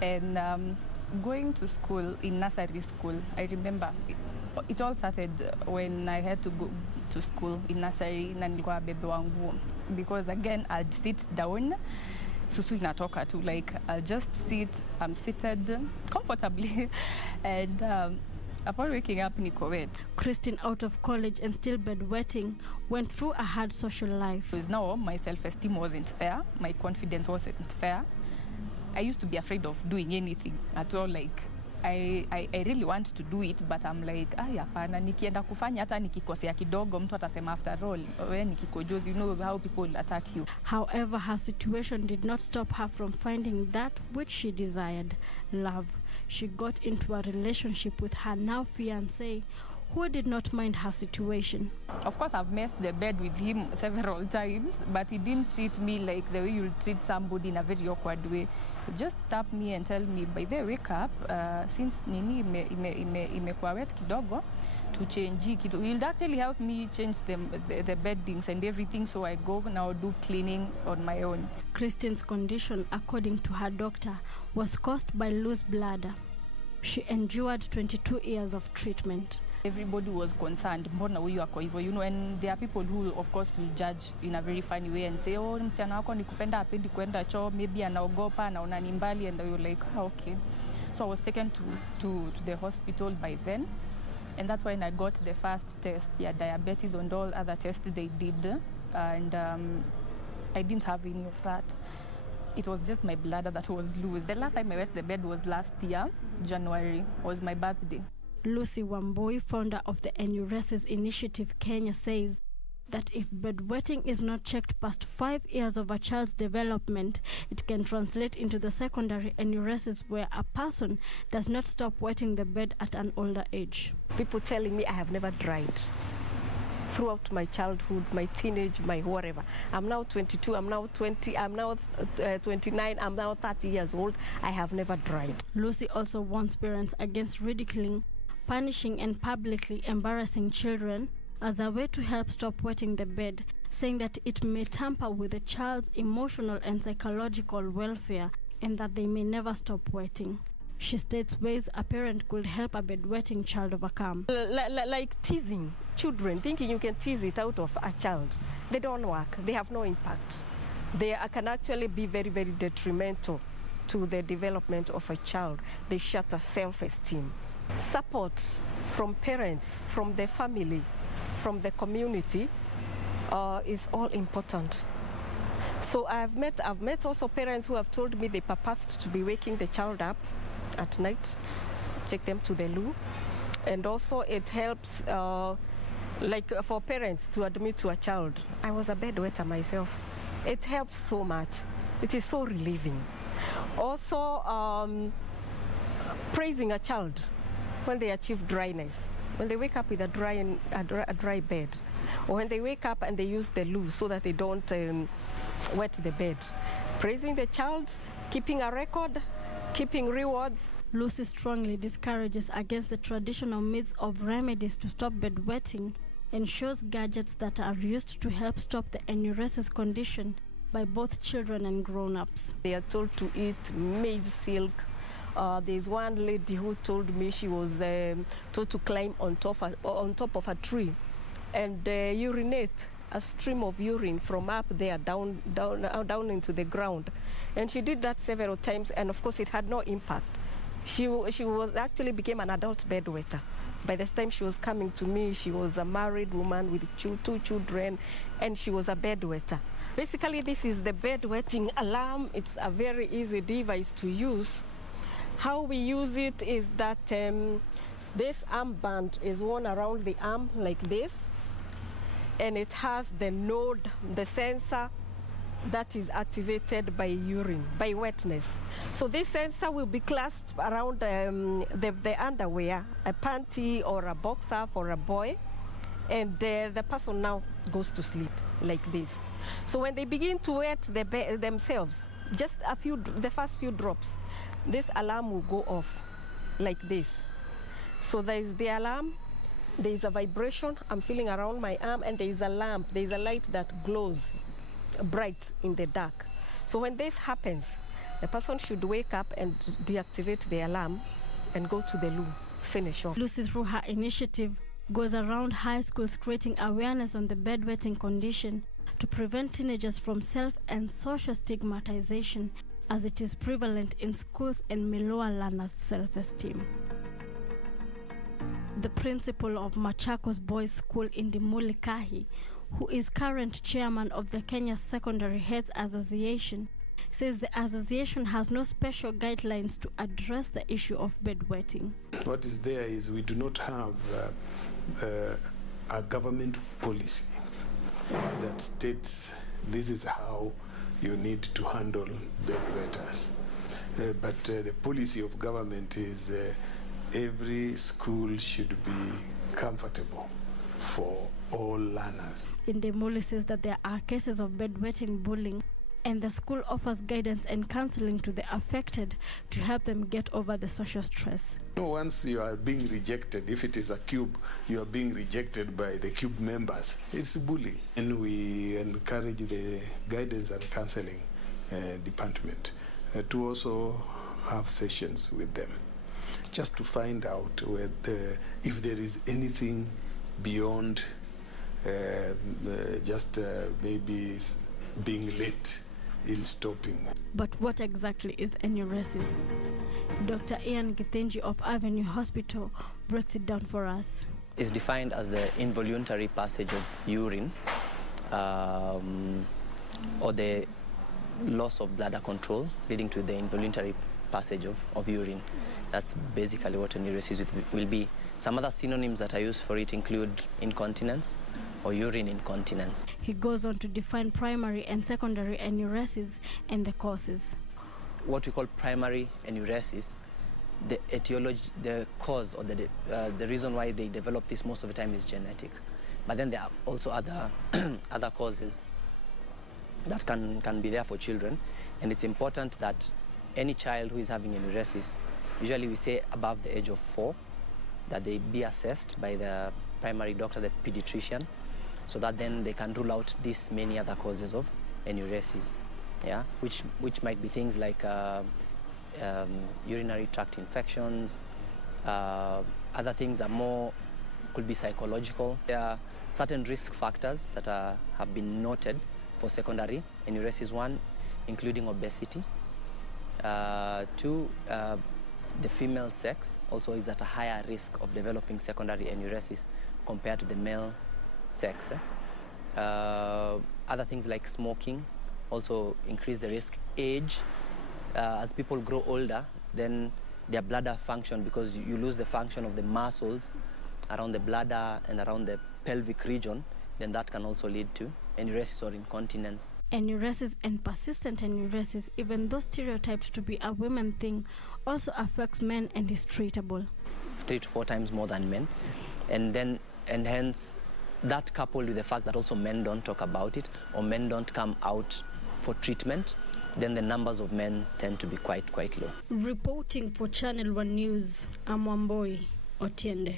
And going to school, in nursery school, I remember it all started when I had to go to school in nursery na nilikuwa bebewa nguo, because again I'd sit down, susu inatoka tu, like I'll just sit, I'm seated comfortably and upon waking up niko wet. Christine, out of college and still bedwetting, went through a hard social life. Because now my self-esteem wasn't there, my confidence wasn't there. I used to be afraid of doing anything at all. Like, I really want to do it, but I'm like, hapana, nikienda kufanya hata nikikosea kidogo mtu atasema after all, when nikikojozi, you know how people attack you. However, her situation did not stop her from finding that which she desired, love. She got into a relationship with her now fiancé, who did not mind her situation. Of course, I've messed the bed with him several times, but he didn't treat me like the way you'll treat somebody in a very awkward way. He just tap me and tell me, by the way, wake up, since nini imekuwa wet kidogo, to change kitu. He'll actually help me change the beddings and everything, so I go now do cleaning on my own. Christine's condition, according to her doctor, was caused by loose bladder. She endured 22 years of treatment. Everybody was concerned, mbona huyu ako hivyo, you know, and there are people who of course will judge in a very funny way and say, oh, msichana wako ni kupenda apendi kwenda choo, maybe anaogopa, anaona ni mbali, and you're like, okay. So I was taken to the hospital by then, and that's when I got the first test, diabetes and all other tests they did, and I didn't have any of that. It was just my bladder that was loose. The last time I wet the bed was last year, January, was my birthday. Lucy Wambui, founder of the Enuresis Initiative Kenya, says that if bedwetting is not checked past 5 years of a child's development, it can translate into the secondary enuresis, where a person does not stop wetting the bed at an older age. People telling me I have never dried. Throughout my childhood, my teenage, my whatever. I'm now 22, I'm now 20, I'm now 29, I'm now 30 years old. I have never dried. Lucy also warns parents against ridiculing, punishing and publicly embarrassing children as a way to help stop wetting the bed, saying that it may tamper with the child's emotional and psychological welfare and that they may never stop wetting. She states ways a parent could help a bedwetting child overcome. Like teasing children, thinking you can tease it out of a child. They don't work, they have no impact. They can actually be very, very detrimental to the development of a child. They shatter self-esteem. Support from parents, from the family, from the community is all important. So I've met also parents who have told me they purposed to be waking the child up at night, take them to the loo. And also it helps like for parents to admit to a child. I was a bedwetter myself. It helps so much. It is so relieving. Also, praising a child when they achieve dryness, when they wake up with a dry bed, or when they wake up and they use the loo so that they don't wet the bed. Praising the child, keeping a record, keeping rewards. Lucy strongly discourages against the traditional means of remedies to stop bedwetting and shows gadgets that are used to help stop the enuresis condition by both children and grown-ups. They are told to eat maize silk. There's one lady who told me she was told to climb on top of a tree and urinate a stream of urine from up there down into the ground. And she did that several times, and of course it had no impact. She was actually became an adult bedwetter. By the time she was coming to me, she was a married woman with 2 children, and she was a bedwetter. Basically, this is the bedwetting alarm. It's a very easy device to use. How we use it is that this armband is worn around the arm like this, and it has the node, the sensor that is activated by urine, by wetness. So this sensor will be clasped around the underwear, a panty or a boxer for a boy, and the person now goes to sleep like this. So when they begin to wet themselves, just the first few drops, this alarm will go off like this. So there is the alarm, there is a vibration I'm feeling around my arm, and there is a lamp, there is a light that glows bright in the dark. So when this happens, the person should wake up and deactivate the alarm and go to the loo, finish off. Lucy, through her initiative, goes around high schools creating awareness on the bedwetting condition to prevent teenagers from self and social stigmatization, as it is prevalent in schools and may lower learners' self-esteem. The principal of Machakos Boys School in Dimulikahi, who is current chairman of the Kenya Secondary Heads Association, says the association has no special guidelines to address the issue of bedwetting. What is there is we do not have a government policy that states this is how you need to handle bedwetters. But the policy of government is every school should be comfortable for all learners. Indemoli says that there are cases of bedwetting bullying, and the school offers guidance and counseling to the affected to help them get over the social stress. Once you are being rejected, if it is a cube, you are being rejected by the cube members, it's bullying. And we encourage the guidance and counseling department to also have sessions with them, just to find out whether, if there is anything beyond maybe being late in stopping. But what exactly is enuresis? Dr. Ian Githinji of Avenue Hospital breaks it down for us. It's defined as the involuntary passage of urine or the loss of bladder control leading to the involuntary passage of urine. That's basically what enuresis will be. Some other synonyms that are used for it include incontinence or urine incontinence. He goes on to define primary and secondary enuresis and the causes. What we call primary enuresis, the etiology, the cause or the reason why they develop this most of the time is genetic. But then there are also other other causes that can be there for children, and it's important that any child who is having enuresis, usually we say above the age of 4, that they be assessed by the primary doctor, the pediatrician, so that then they can rule out these many other causes of enuresis, yeah, which might be things like urinary tract infections. Other things could be psychological. There are certain risk factors that have been noted for secondary enuresis. 1, including obesity. 2, the female sex also is at a higher risk of developing secondary enuresis compared to the male sex. Other things like smoking also increase the risk. Age, as people grow older, then their bladder function, because you lose the function of the muscles around the bladder and around the pelvic region, then that can also lead to enuresis or incontinence. Enuresis and persistent enuresis, even though stereotyped to be a women thing, also affects men and is treatable. 3 to 4 times more than men. And hence, that coupled with the fact that also men don't talk about it, or men don't come out for treatment, then the numbers of men tend to be quite low. Reporting for Channel 1 News, I'm Wamboi Otiende.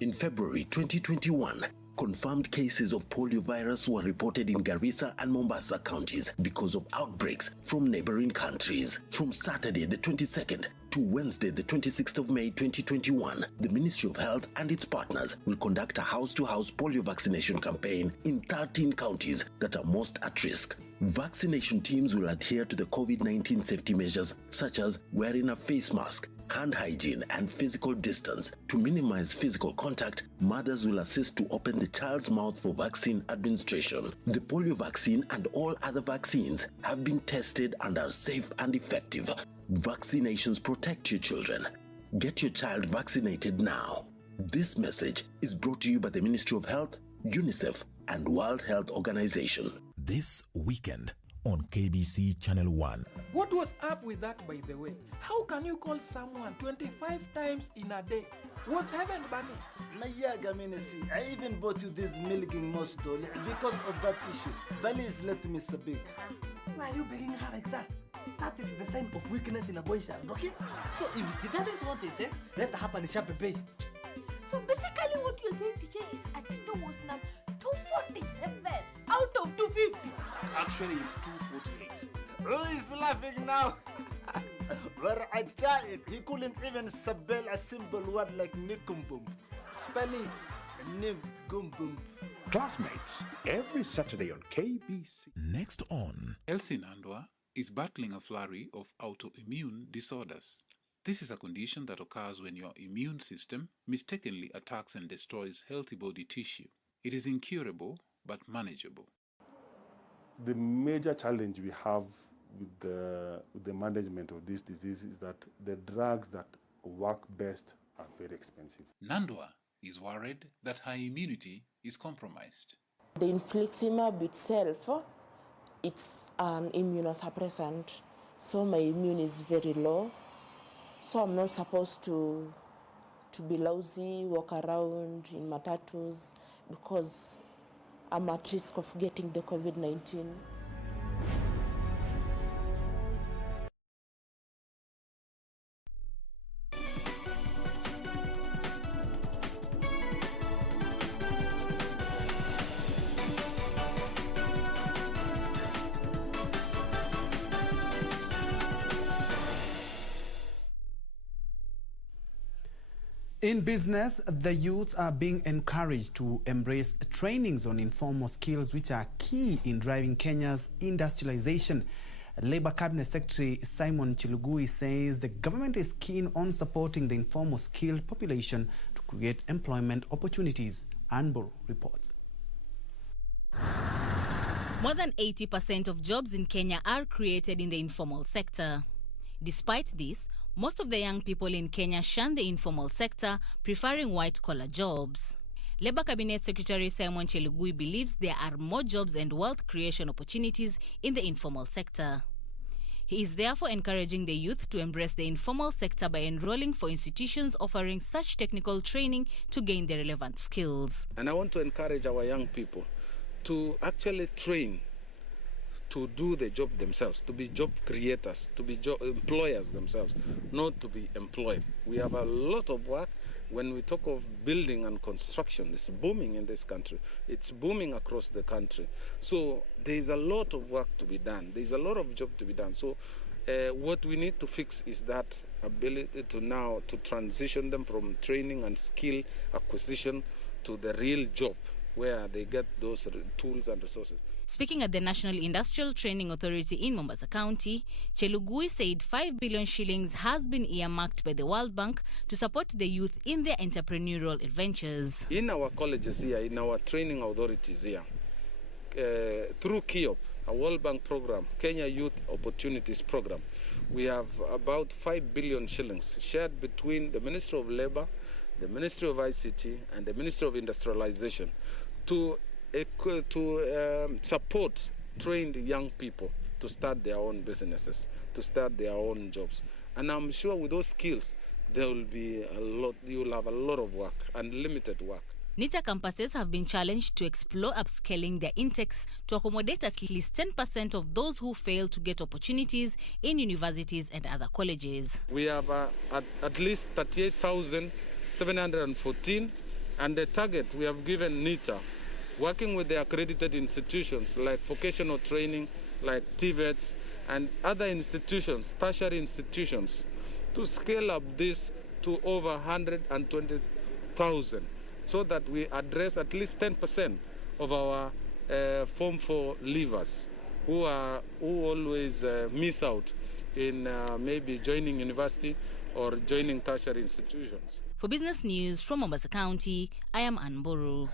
In February 2021, confirmed cases of polio virus were reported in Garissa and Mombasa counties because of outbreaks from neighboring countries. From Saturday the 22nd to Wednesday the 26th of May 2021, the Ministry of Health and its partners will conduct a house-to-house polio vaccination campaign in 13 counties that are most at risk. Vaccination teams will adhere to the COVID-19 safety measures such as wearing a face mask, hand hygiene and physical distance. To minimize physical contact, mothers will assist to open the child's mouth for vaccine administration. The polio vaccine and all other vaccines have been tested and are safe and effective. Vaccinations protect your children. Get your child vaccinated now. This message is brought to you by the Ministry of Health, UNICEF and World Health Organization. This weekend on KBC Channel 1. What was up with that, by the way? How can you call someone 25 times in a day? Was heaven burning? Nayaga Minesi, I even bought you this milking most dolly because of that issue. Please let me speak. Why are you begging her like that? That is the sign of weakness in a boy's child, okay? So if she doesn't want it, let her happen in sharp pay. So basically what you're saying, teacher, is Adito was now 247 out of 250. Actually, it's 248. Oh, he's laughing now. But he couldn't even spell a simple word like nikumbum. Spell it. Nikumbum. Classmates, every Saturday on KBC. Next on. Elsie Nandwa is battling a flurry of autoimmune disorders. This is a condition that occurs when your immune system mistakenly attacks and destroys healthy body tissue. It is incurable but manageable. The major challenge we have with the management of this disease is that the drugs that work best are very expensive. Nandwa is worried that her immunity is compromised. The infliximab itself, it's an immunosuppressant, so my immune is very low. So I'm not supposed to be lousy, walk around in matatus, because I'm at risk of getting the COVID-19. In business, the youths are being encouraged to embrace trainings on informal skills, which are key in driving Kenya's industrialization. Labour Cabinet Secretary Simon Chilugui says the government is keen on supporting the informal skilled population to create employment opportunities. Anbur reports. More than 80% of jobs in Kenya are created in the informal sector. Despite this, most of the young people in Kenya shun the informal sector, preferring white-collar jobs. Labour Cabinet Secretary Simon Chelugui believes there are more jobs and wealth creation opportunities in the informal sector. He is therefore encouraging the youth to embrace the informal sector by enrolling for institutions offering such technical training to gain the relevant skills. And I want to encourage our young people to actually train to do the job themselves, to be job creators, to be employers themselves, not to be employed. We have a lot of work. When we talk of building and construction, it's booming in this country. It's booming across the country. So there's a lot of work to be done. There's a lot of job to be done. So what we need to fix is that ability to now to transition them from training and skill acquisition to the real job where they get those tools and resources. Speaking at the National Industrial Training Authority in Mombasa County, Chelugui said 5 billion shillings has been earmarked by the World Bank to support the youth in their entrepreneurial adventures. In our colleges here, in our training authorities here, through KIOP, a World Bank program, Kenya Youth Opportunities Program, we have about 5 billion shillings shared between the Ministry of Labour, the Ministry of ICT, and the Ministry of Industrialization to support trained young people to start their own businesses, to start their own jobs. And I'm sure with those skills, there will be a lot. You will have a lot of work, unlimited work. NITA campuses have been challenged to explore upscaling their intakes to accommodate at least 10% of those who fail to get opportunities in universities and other colleges. We have at least 38,714, and the target we have given NITA, working with the accredited institutions like vocational training, like TVETs, and other institutions, tertiary institutions, to scale up this to over 120,000, so that we address at least 10% of our Form 4 leavers who always miss out in maybe joining university or joining tertiary institutions. For Business News from Mombasa County, I am Anburu.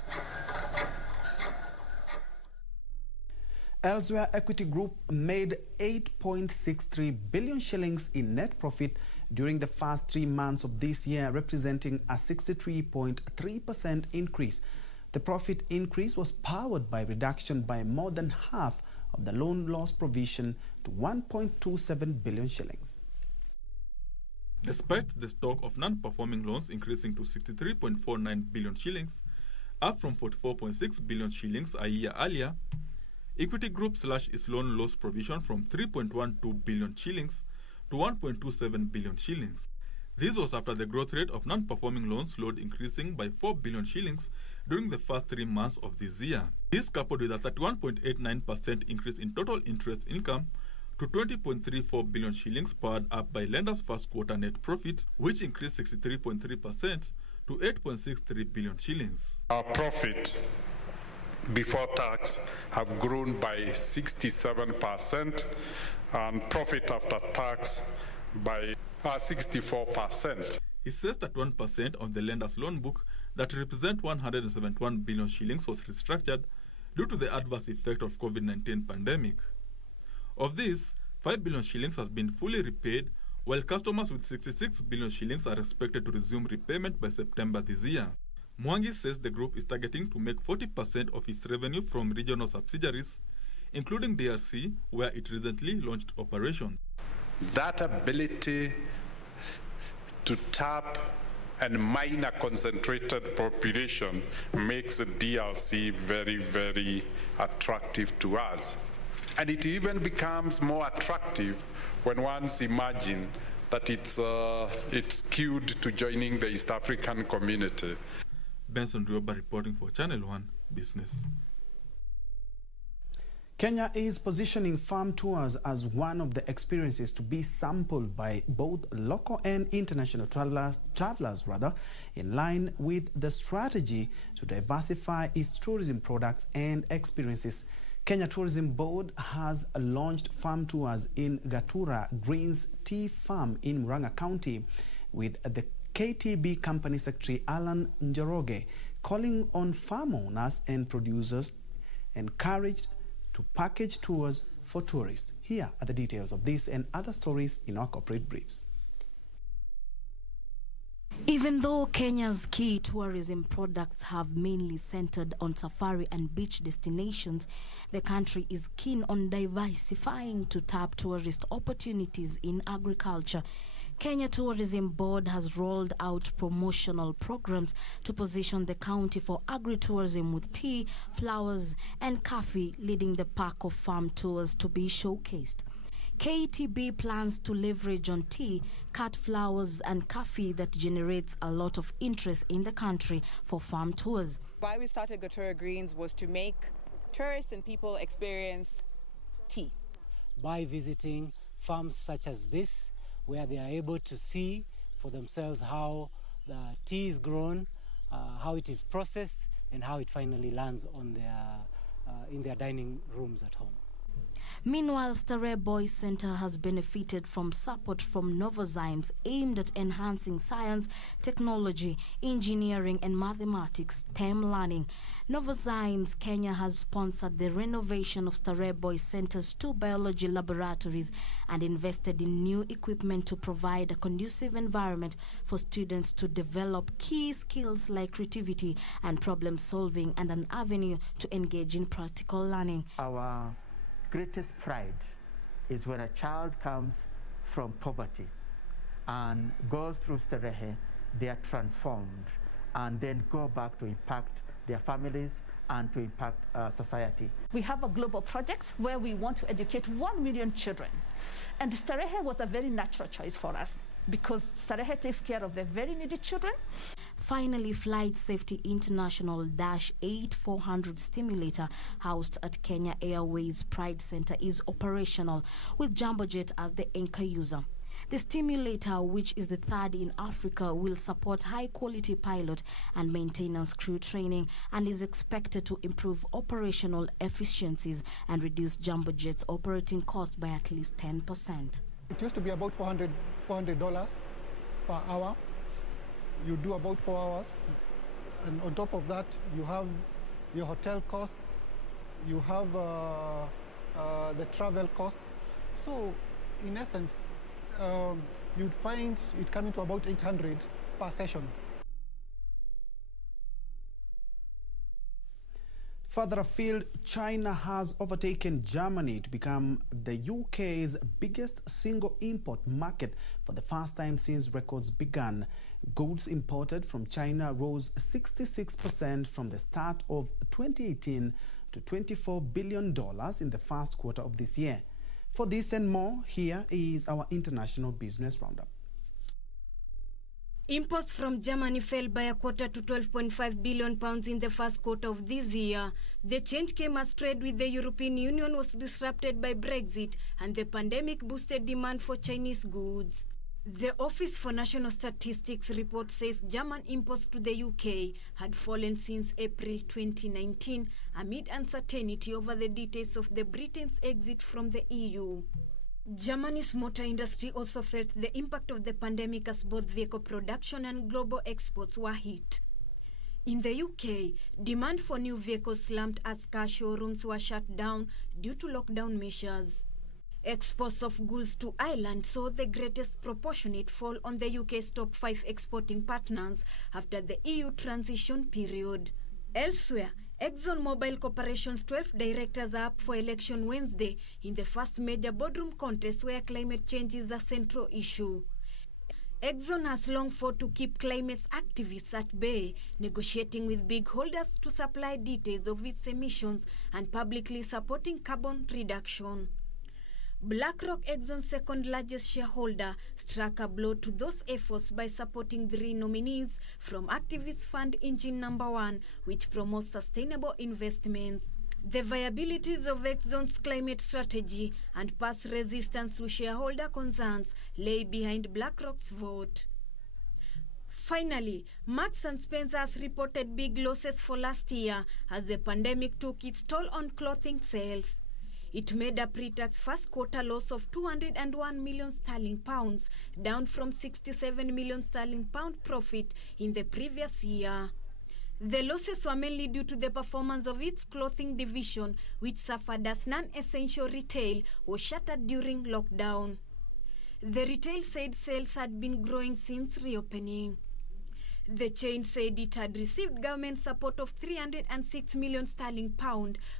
Elsewhere, Equity Group made 8.63 billion shillings in net profit during the first 3 months of this year, representing a 63.3% increase. The profit increase was powered by reduction by more than half of the loan loss provision to 1.27 billion shillings. Despite the stock of non-performing loans increasing to 63.49 billion shillings, up from 44.6 billion shillings a year earlier, Equity Group slashed its loan loss provision from 3.12 billion shillings to 1.27 billion shillings. This was after the growth rate of non-performing loans slowed, increasing by 4 billion shillings during the first 3 months of this year. This coupled with a 31.89% increase in total interest income to 20.34 billion shillings, powered up by lenders' first quarter net profit, which increased 63.3% to 8.63 billion shillings. Our profit before tax have grown by 67% and profit after tax by 64%. He says that 1% of the lender's loan book that represent 171 billion shillings was restructured due to the adverse effect of COVID-19 pandemic. Of this, 5 billion shillings has been fully repaid, while customers with 66 billion shillings are expected to resume repayment by September this year. Mwangi says the group is targeting to make 40% of its revenue from regional subsidiaries, including DRC, where it recently launched operations. That ability to tap and mine a concentrated population makes the DRC very, very attractive to us. And it even becomes more attractive when one's imagine that it's skewed to joining the East African community. Ben Troy Njue reporting for Channel 1 Business. Kenya is positioning farm tours as one of the experiences to be sampled by both local and international travelers, in line with the strategy to diversify its tourism products and experiences. Kenya Tourism Board has launched farm tours in Gatura Greens Tea Farm in Murang'a County, with the KTB Company Secretary Alan Njoroge calling on farm owners and producers encouraged to package tours for tourists. Here are the details of this and other stories in our corporate briefs. Even though Kenya's key tourism products have mainly centered on safari and beach destinations, the country is keen on diversifying to tap tourist opportunities in agriculture. Kenya Tourism Board has rolled out promotional programs to position the county for agritourism, with tea, flowers and coffee leading the pack of farm tours to be showcased. KTB plans to leverage on tea, cut flowers and coffee that generates a lot of interest in the country for farm tours. Why we started Gatura Greens was to make tourists and people experience tea. By visiting farms such as this, where they are able to see for themselves how the tea is grown, how it is processed, and how it finally lands on in their dining rooms at home. Meanwhile, Starehe Boys Center has benefited from support from Novozymes aimed at enhancing science, technology, engineering and mathematics STEM learning. Novozymes Kenya has sponsored the renovation of Starehe Boys Center's 2 biology laboratories and invested in new equipment to provide a conducive environment for students to develop key skills like creativity and problem solving and an avenue to engage in practical learning. Our greatest pride is when a child comes from poverty and goes through Starehe, they are transformed and then go back to impact their families and to impact society. We have a global project where we want to educate 1 million children. And Starehe was a very natural choice for us because Starehe takes care of the very needy children. Finally, Flight Safety International -8400 stimulator housed at Kenya Airways Pride Center is operational with Jumbojet as the anchor user. The stimulator, which is the 3rd in Africa, will support high-quality pilot and maintenance crew training and is expected to improve operational efficiencies and reduce Jumbojet's operating costs by at least 10%. It used to be about $400 per hour. You do about 4 hours, and on top of that, you have your hotel costs, you have the travel costs. So, in essence, you'd find it coming to about 800 per session. Further afield, China has overtaken Germany to become the UK's biggest single import market for the first time since records began. Goods imported from China rose 66% from the start of 2018 to $24 billion in the first quarter of this year. For this and more, here is our international business roundup. Imports from Germany fell by a quarter to £12.5 billion in the first quarter of this year. The change came as trade with the European Union was disrupted by Brexit and the pandemic boosted demand for Chinese goods. The Office for National Statistics report says German imports to the UK had fallen since April 2019 amid uncertainty over the details of the Britain's exit from the EU. Germany's motor industry also felt the impact of the pandemic as both vehicle production and global exports were hit. In the UK, demand for new vehicles slumped as car showrooms were shut down due to lockdown measures. Exports of goods to Ireland saw the greatest proportionate fall on the UK's top 5 exporting partners after the EU transition period. Elsewhere, ExxonMobil Corporation's 12 directors are up for election Wednesday in the first major boardroom contest where climate change is a central issue. Exxon has long fought to keep climate activists at bay, negotiating with big holders to supply details of its emissions and publicly supporting carbon reduction. BlackRock, Exxon's second largest shareholder, struck a blow to those efforts by supporting 3 nominees from activist fund Engine No. 1, which promotes sustainable investments. The viabilities of Exxon's climate strategy and past resistance to shareholder concerns lay behind BlackRock's vote. Finally, Marks & Spencer has reported big losses for last year as the pandemic took its toll on clothing sales. It made a pre-tax first quarter loss of £201 million, down from £67 million profit in the previous year. The losses were mainly due to the performance of its clothing division, which suffered as non-essential retail was shuttered during lockdown. The retail said sales had been growing since reopening. The chain said it had received government support of £306 million,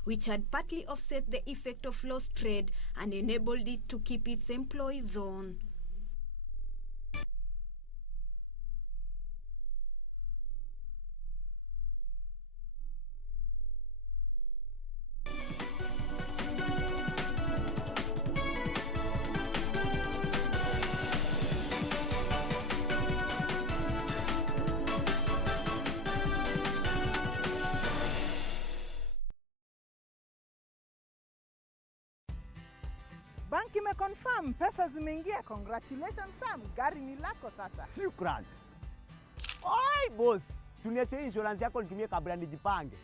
which had partly offset the effect of lost trade and enabled it to keep its employees on. Banki imeconfirm pesa zimeingia. Congratulations Sam, gari ni lako sasa. Shukran. Oi boss, Suniache insurance yako nitumie kabla nijipange.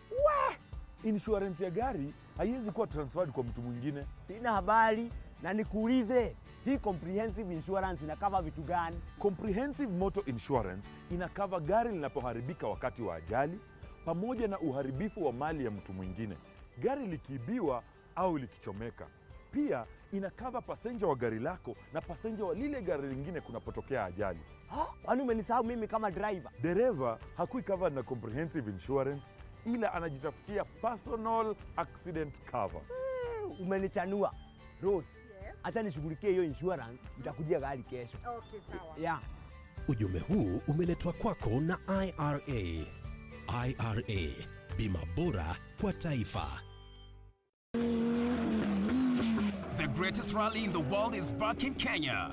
Insurance ya gari haiwezi kuwa transferred kwa mtu mwingine. Sina habari na nikuulize, hii comprehensive insurance inakava vitu gani? Comprehensive motor insurance inakava gari linapoharibika wakati wa ajali pamoja na uharibifu wa mali ya mtu mwingine, gari likiibiwa au likichomeka. Pia inakava passenger wa gari lako na passenger wa lile gari lingine kunapotokea ajali. Kwani umenisahau mimi kama driver? Dereva hakui covered na comprehensive insurance, ila anajitafutia personal accident cover. Umenichanua. Rose, hata nishughulikie hiyo insurance, nitakujia gari kesho. Okay, sawa. Yeah. Ujumbe huu umeletwa kwako na IRA. IRA, bima bora kwa taifa. The greatest rally in the world is back in Kenya.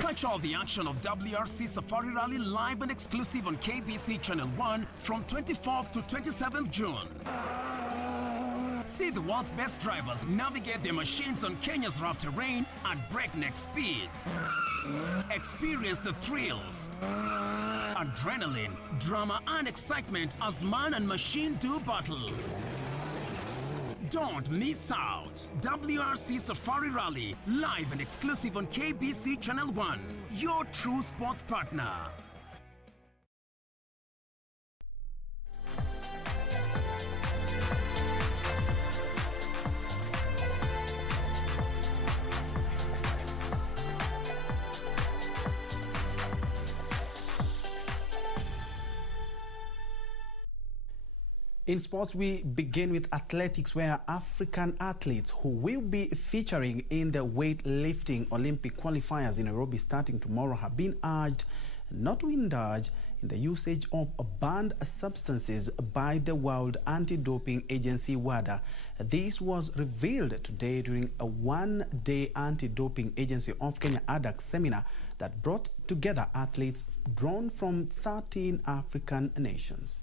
Catch all the action of WRC Safari Rally live and exclusive on KBC Channel 1 from 24th to 27th June. See the world's best drivers navigate their machines on Kenya's rough terrain at breakneck speeds. Experience the thrills, adrenaline, drama and excitement as man and machine do battle. Don't miss out. WRC Safari Rally, live and exclusive on KBC Channel 1, your true sports partner. In sports, we begin with athletics, where African athletes who will be featuring in the weightlifting Olympic qualifiers in Nairobi starting tomorrow have been urged not to indulge in the usage of banned substances by the World Anti-Doping Agency, WADA. This was revealed today during a one-day Anti-Doping Agency of Kenya ADAC seminar that brought together athletes drawn from 13 African nations.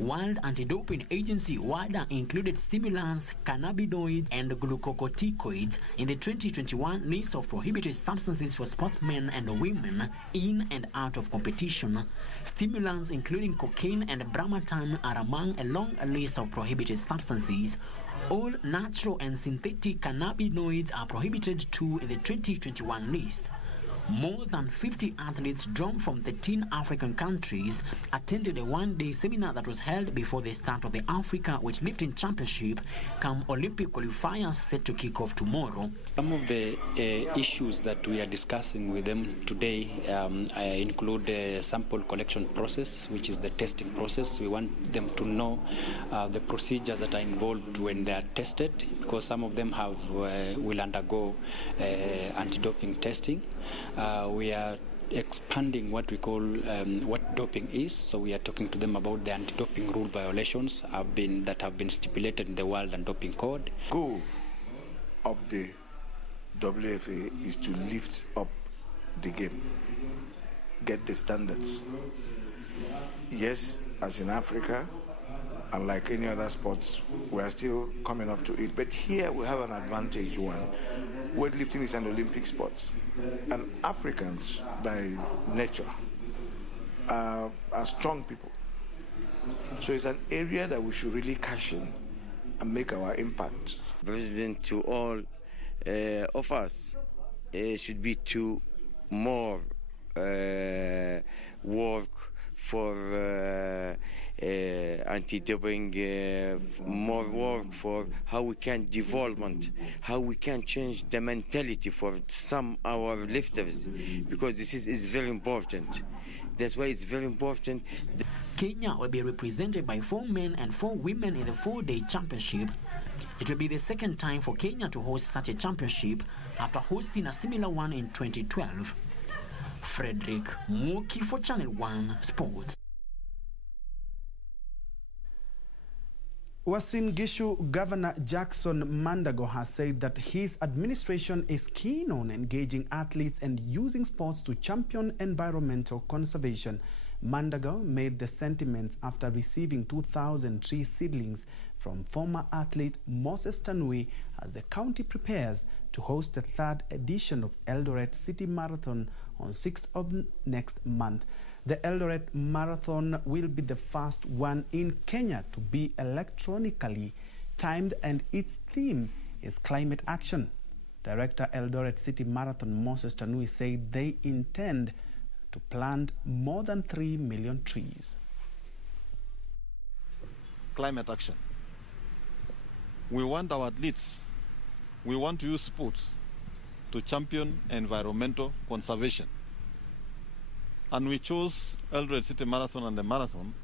World Anti-Doping Agency WADA included stimulants, cannabinoids and glucocorticoids in the 2021 list of prohibited substances for sportsmen and women in and out of competition. Stimulants including cocaine and Bramatan are among a long list of prohibited substances. All natural and synthetic cannabinoids are prohibited too in the 2021 list. More than 50 athletes drawn from 13 African countries attended a one-day seminar that was held before the start of the Africa Weightlifting Championship, come Olympic qualifiers set to kick off tomorrow. Some of the issues that we are discussing with them today include the sample collection process, which is the testing process. We want them to know the procedures that are involved when they are tested, because some of them will undergo anti-doping testing. We are expanding what we call what doping is, so we are talking to them about the anti-doping rule violations that have been stipulated in the World Anti-Doping Code. Goal of the WFA is to lift up the game, get the standards. Yes, as in Africa, unlike any other sports, we are still coming up to it, but here we have an advantage. One, weightlifting is an Olympic sport, and Africans by nature are strong people. So it's an area that we should really cash in and make our impact. President, to all of us should be to more work for anti-doping, more work for how we can development, how we can change the mentality for some our lifters, because this is very important. That's why it's very important. Kenya will be represented by 4 men and 4 women in the 4-day championship. It will be the second time for Kenya to host such a championship after hosting a similar one in 2012. Frederick Muki for Channel 1 Sports. Uasin Gishu Governor Jackson Mandago has said that his administration is keen on engaging athletes and using sports to champion environmental conservation. Mandago made the sentiments after receiving 2,000 tree seedlings from former athlete Moses Tanui as the county prepares to host the 3rd edition of Eldoret City Marathon on 6th of next month. The Eldoret Marathon will be the first one in Kenya to be electronically timed, and its theme is climate action. Director Eldoret City Marathon Moses Tanui said they intend to plant more than 3 million trees. Climate action. We want our athletes, we want to use sports to champion environmental conservation. And we chose Eldoret City Marathon and the Marathon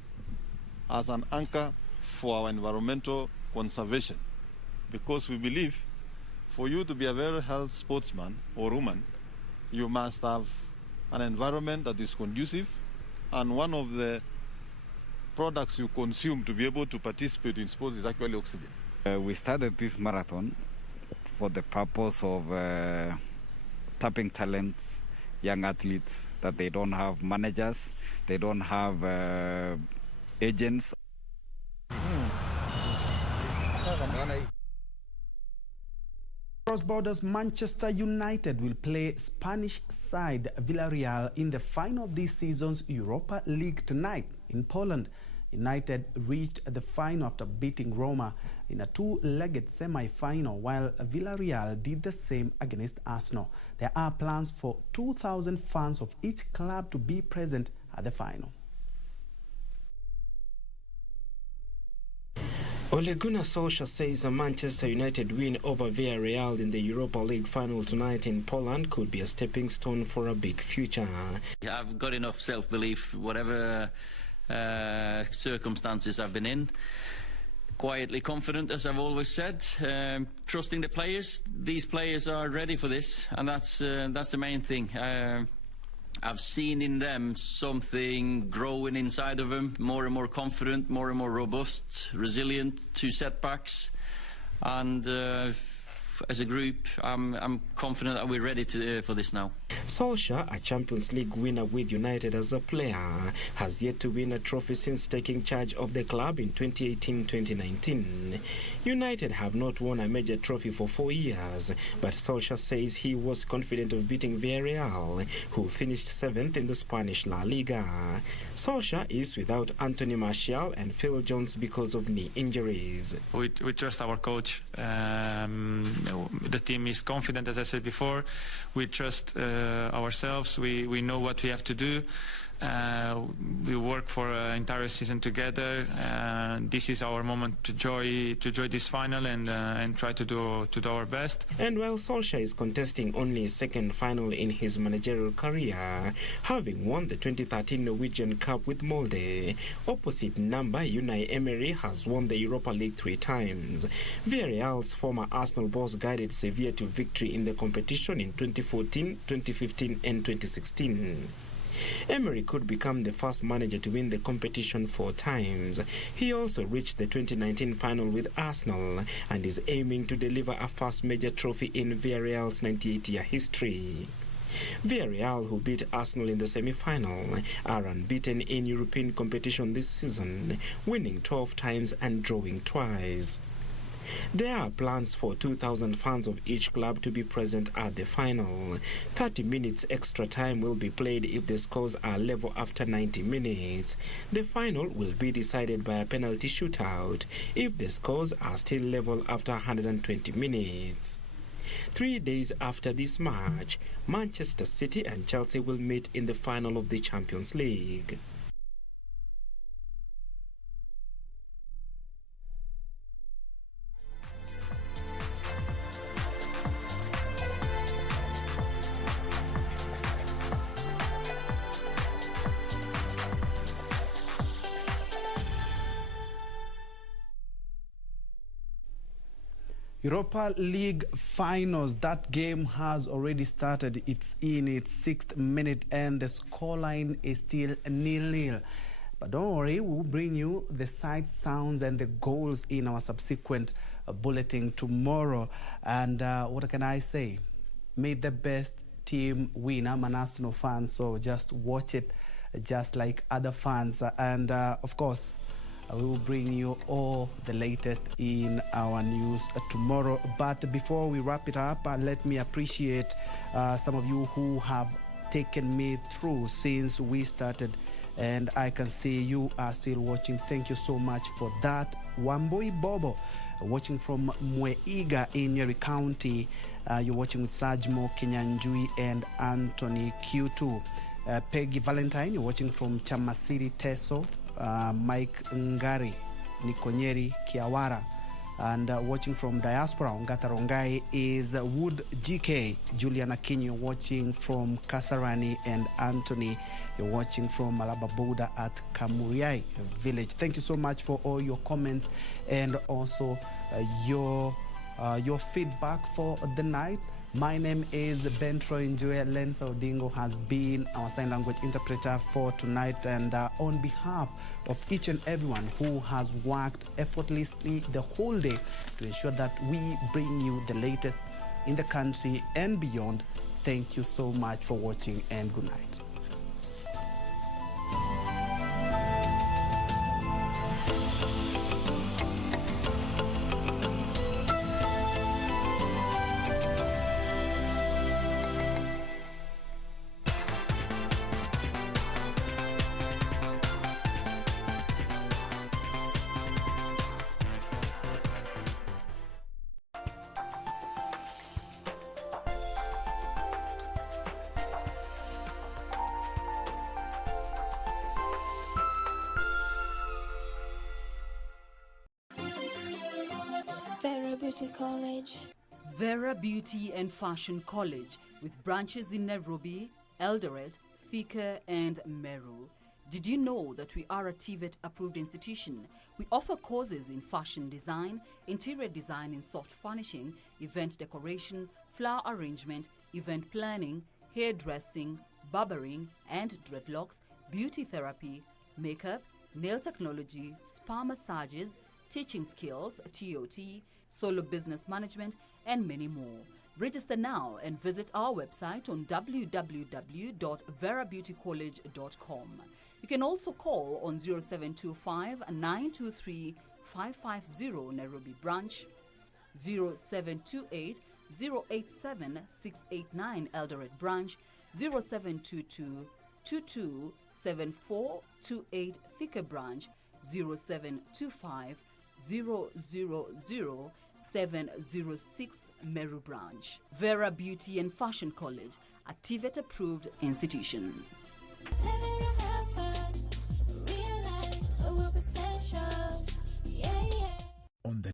as an anchor for our environmental conservation, because we believe for you to be a very healthy sportsman or woman, you must have an environment that is conducive, and one of the products you consume to be able to participate in sports is actually oxygen. We started this marathon for the purpose of tapping talents, young athletes that they don't have managers, they don't have agents. Cross borders, Manchester United will play Spanish side Villarreal in the final of this season's Europa League tonight in Poland. United reached the final after beating Roma in a two-legged semi-final, while Villarreal did the same against Arsenal. There are plans for 2,000 fans of each club to be present at the final. Ole Gunnar Solskjaer says a Manchester United win over Villarreal in the Europa League final tonight in Poland could be a stepping stone for a big future. I've got enough self-belief, whatever circumstances I've been in. Quietly confident, as I've always said, trusting the players. These players are ready for this, and that's the main thing. I've seen in them something growing inside of them, more and more confident, more and more robust, resilient to setbacks, and as a group, I'm confident that we're ready for this now. Solskjaer, a Champions League winner with United as a player, has yet to win a trophy since taking charge of the club in 2018-2019. United have not won a major trophy for 4 years, but Solskjaer says he was confident of beating Villarreal, who finished 7th in the Spanish La Liga. Solskjaer is without Anthony Martial and Phil Jones because of knee injuries. We trust our coach. The team is confident, as I said before. We trust ourselves. We know what we have to do. We work for an entire season together. This is our moment to enjoy this final and try to do our best. And while Solskjaer is contesting only his second final in his managerial career, having won the 2013 Norwegian Cup with Molde, opposite number Unai Emery has won the Europa League 3 times. Villarreal's former Arsenal boss guided Sevilla to victory in the competition in 2014, 2015 and 2016. Emery could become the first manager to win the competition 4 times. He also reached the 2019 final with Arsenal and is aiming to deliver a first major trophy in Villarreal's 98-year history. Villarreal, who beat Arsenal in the semi-final, are unbeaten in European competition this season, winning 12 times and drawing twice. There are plans for 2,000 fans of each club to be present at the final. 30 minutes extra time will be played if the scores are level after 90 minutes. The final will be decided by a penalty shootout if the scores are still level after 120 minutes. 3 days after this match, Manchester City and Chelsea will meet in the final of the Champions League. Europa League finals, that game has already started. It's in its 6th minute and the scoreline is still 0-0. But don't worry, we'll bring you the sight sounds and the goals in our subsequent bulletin tomorrow. And what can I say? May the best team win. I'm an Arsenal fan, so just watch it just like other fans. And of course, We will bring you all the latest in our news tomorrow. But before we wrap it up, let me appreciate some of you who have taken me through since we started. And I can see you are still watching. Thank you so much for that. Wambui Bobo, watching from Mweiga in Nyeri County. You're watching with Sajmo Kenyanjui and Anthony Q2. Peggy Valentine, you're watching from Chamasiri Teso. Mike Ngari, Nikonyeri Kiawara. And watching from Diaspora, Ongatarongai is Wood GK. Juliana Kinyo watching from Kasarani, and Anthony, you're watching from Malababuda at Kamuriai Village. Thank you so much for all your comments and also your feedback for the night. My name is Ben Troy Njue. Lensa Odingo has been our sign language interpreter for tonight. And on behalf of each and everyone who has worked effortlessly the whole day to ensure that we bring you the latest in the country and beyond, thank you so much for watching and good night. Vera Beauty College. Vera Beauty and Fashion College, with branches in Nairobi, Eldoret, Thika, and Meru. Did you know that we are a TVET approved institution? We offer courses in fashion design, interior design in soft furnishing, event decoration, flower arrangement, event planning, hairdressing, barbering and dreadlocks, beauty therapy, makeup, nail technology, spa massages, teaching skills, TOT, solo business management, and many more. Register now and visit our website on www.verabeautycollege.com. You can also call on 0725 923 550 Nairobi branch, 0728 087 689 Eldoret branch, 0722 22 7428 Thika branch, 0725 000 706 Meru branch. Vera Beauty and Fashion College, a TVET approved institution. Potential.